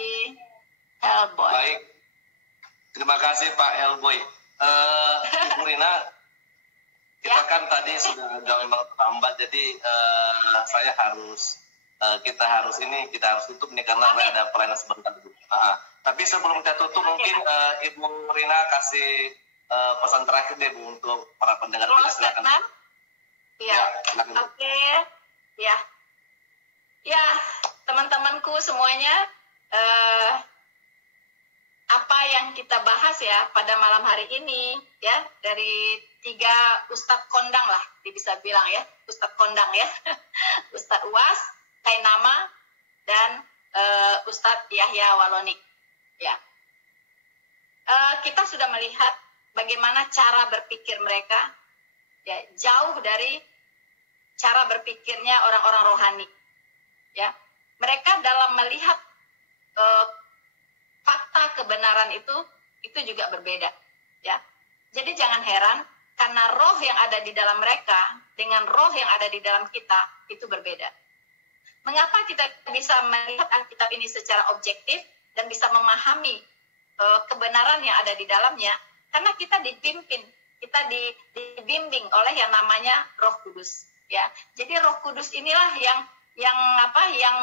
Hellboy. Baik. Terima kasih Pak Hellboy. Ibu Rina, kita kan tadi sudah agak memang terlambat, jadi kita harus tutup nih karena ada pelayanan sebentar dulu. Tapi sebelum kita tutup, mungkin Ibu Rina kasih pesan terakhir deh Bu untuk para pendengar kita, silakan. Oke. Ya, teman-temanku semuanya, apa yang kita bahas ya pada malam hari ini ya, dari 3 Ustadz kondang lah bisa bilang ya, Ustadz kondang ya. Ustadz Uwas, Kainama, dan Ustadz Yahya Walonik ya. Kita sudah melihat bagaimana cara berpikir mereka ya, jauh dari cara berpikirnya orang-orang rohani ya. Mereka dalam melihat fakta kebenaran itu juga berbeda ya. Jadi jangan heran karena roh yang ada di dalam mereka dengan roh yang ada di dalam kita itu berbeda. Mengapa kita bisa melihat Alkitab ini secara objektif dan bisa memahami kebenaran yang ada di dalamnya? Karena kita dipimpin kita dibimbing oleh yang namanya Roh Kudus, ya. Jadi Roh Kudus inilah yang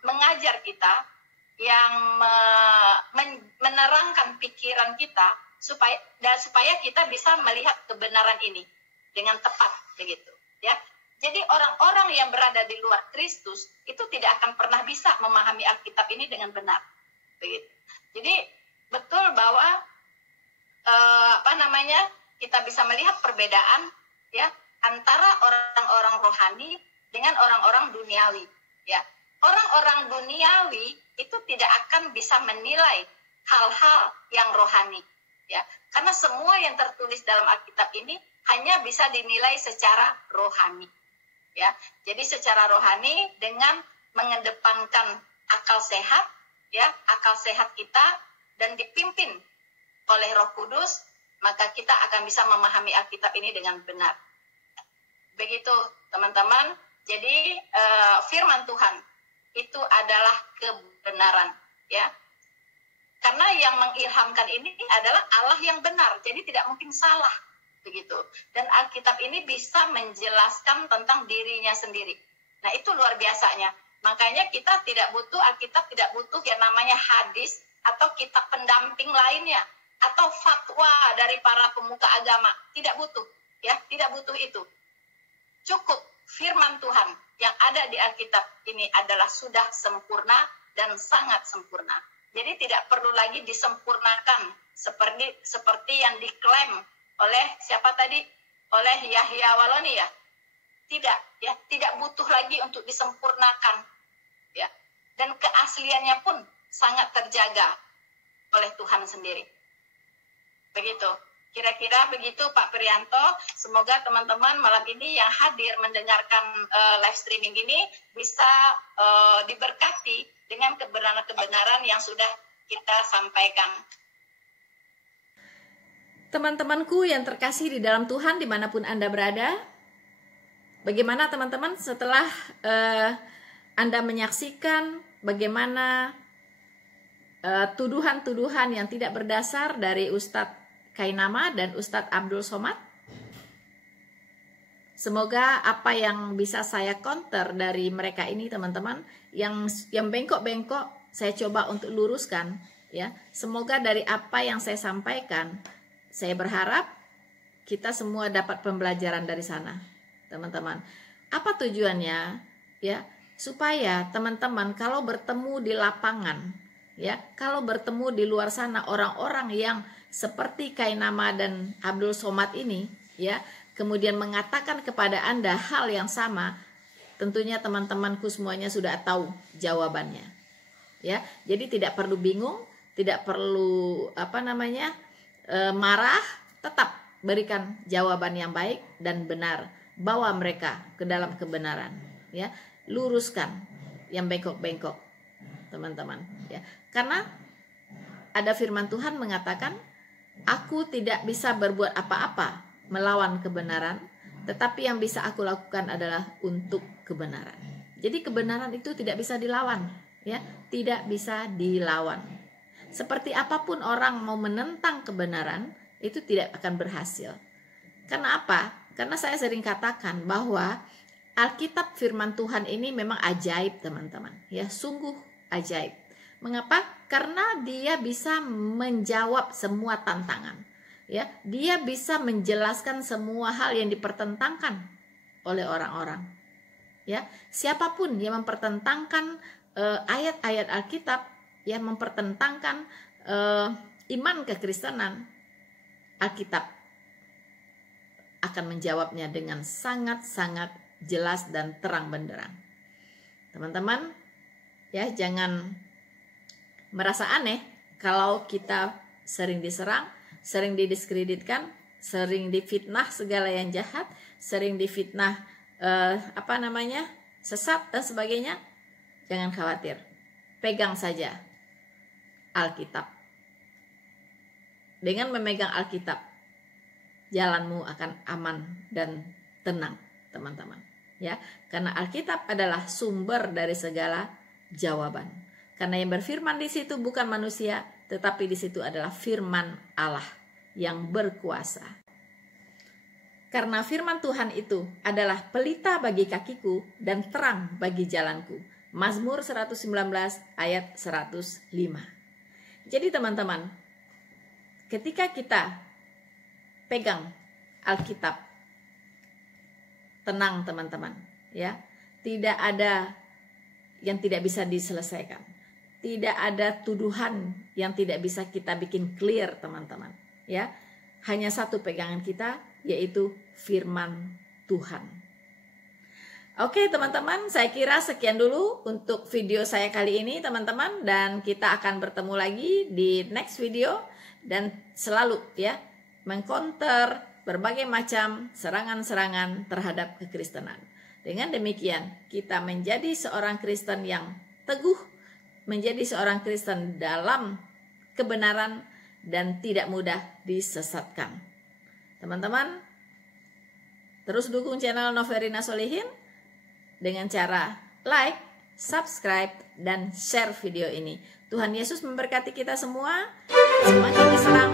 mengajar kita, yang menerangkan pikiran kita supaya kita bisa melihat kebenaran ini dengan tepat, begitu, ya. Jadi orang-orang yang berada di luar Kristus itu tidak akan pernah bisa memahami Alkitab ini dengan benar, begitu. Jadi betul bahwa kita bisa melihat perbedaan, ya, antara orang-orang rohani dengan orang-orang duniawi, ya. Orang-orang duniawi itu tidak akan bisa menilai hal-hal yang rohani, ya, karena semua yang tertulis dalam Alkitab ini hanya bisa dinilai secara rohani, ya. Jadi secara rohani dengan mengedepankan akal sehat, ya, akal sehat kita, dan dipimpin oleh Roh Kudus, maka kita akan bisa memahami Alkitab ini dengan benar. Begitu, teman-teman. Jadi firman Tuhan itu adalah kebenaran, ya. Karena yang mengilhamkan ini adalah Allah yang benar, jadi tidak mungkin salah, begitu. Dan Alkitab ini bisa menjelaskan tentang dirinya sendiri. Nah, itu luar biasanya. Makanya kita tidak butuh Alkitab, tidak butuh yang namanya hadis atau kitab pendamping lainnya atau fatwa dari para pemuka agama. Tidak butuh, ya, tidak butuh itu. Cukup firman Tuhan yang ada di Alkitab ini adalah sudah sempurna dan sangat sempurna. Jadi tidak perlu lagi disempurnakan seperti yang diklaim oleh siapa tadi? Oleh Yahya Waloni, ya. Tidak, ya, tidak butuh lagi untuk disempurnakan, ya. Dan keasliannya pun sangat terjaga oleh Tuhan sendiri. Begitu. Kira-kira begitu Pak Prianto. Semoga teman-teman malam ini yang hadir mendengarkan live streaming ini bisa diberkati dengan kebenaran-kebenaran yang sudah kita sampaikan. Teman-temanku yang terkasih di dalam Tuhan dimanapun Anda berada, bagaimana teman-teman setelah Anda menyaksikan bagaimana tuduhan-tuduhan yang tidak berdasar dari Ustadz Kainama dan Ustadz Abdul Somad? Semoga apa yang bisa saya counter dari mereka ini, teman-teman, yang bengkok-bengkok saya coba untuk luruskan, ya. Semoga dari apa yang saya sampaikan, saya berharap kita semua dapat pembelajaran dari sana, teman-teman. Apa tujuannya? Ya, supaya teman-teman kalau bertemu di lapangan, ya, kalau bertemu di luar sana orang-orang yang seperti Kainama dan Abdul Somad ini, ya, kemudian mengatakan kepada Anda hal yang sama, tentunya teman-temanku semuanya sudah tahu jawabannya, ya. Jadi tidak perlu bingung, tidak perlu marah, tetap berikan jawaban yang baik dan benar, bawa mereka ke dalam kebenaran, ya. Luruskan yang bengkok-bengkok, teman-teman, ya. Karena ada firman Tuhan mengatakan, aku tidak bisa berbuat apa-apa melawan kebenaran, tetapi yang bisa aku lakukan adalah untuk kebenaran. Jadi kebenaran itu tidak bisa dilawan, ya, tidak bisa dilawan. Seperti apapun orang mau menentang kebenaran, itu tidak akan berhasil. Karena apa? Karena saya sering katakan bahwa Alkitab firman Tuhan ini memang ajaib, teman-teman, ya, sungguh ajaib. Mengapa? Karena dia bisa menjawab semua tantangan, ya. Dia bisa menjelaskan semua hal yang dipertentangkan oleh orang-orang, ya. Siapapun yang mempertentangkan ayat-ayat Alkitab, yang mempertentangkan iman kekristenan, Alkitab akan menjawabnya dengan sangat-sangat jelas dan terang benderang. Teman-teman, ya, jangan merasa aneh kalau kita sering diserang, sering didiskreditkan, sering difitnah segala yang jahat, sering difitnah sesat dan sebagainya. Jangan khawatir, pegang saja Alkitab. Dengan memegang Alkitab, jalanmu akan aman dan tenang, teman-teman, ya. Karena Alkitab adalah sumber dari segala jawaban. Karena yang berfirman di situ bukan manusia, tetapi di situ adalah firman Allah yang berkuasa. Karena firman Tuhan itu adalah pelita bagi kakiku dan terang bagi jalanku. Mazmur 119 ayat 105. Jadi teman-teman, ketika kita pegang Alkitab, tenang teman-teman, ya. Tidak ada yang tidak bisa diselesaikan. Tidak ada tuduhan yang tidak bisa kita bikin clear, teman-teman, ya. Hanya satu pegangan kita, yaitu firman Tuhan. Oke teman-teman, saya kira sekian dulu untuk video saya kali ini teman-teman, dan kita akan bertemu lagi di next video, dan selalu ya mengcounter berbagai macam serangan-serangan terhadap kekristenan. Dengan demikian kita menjadi seorang Kristen yang teguh, menjadi seorang Kristen dalam kebenaran dan tidak mudah disesatkan. Teman-teman, terus dukung channel Noverina Solihin dengan cara like, subscribe, dan share video ini. Tuhan Yesus memberkati kita semua. Semakin diserang,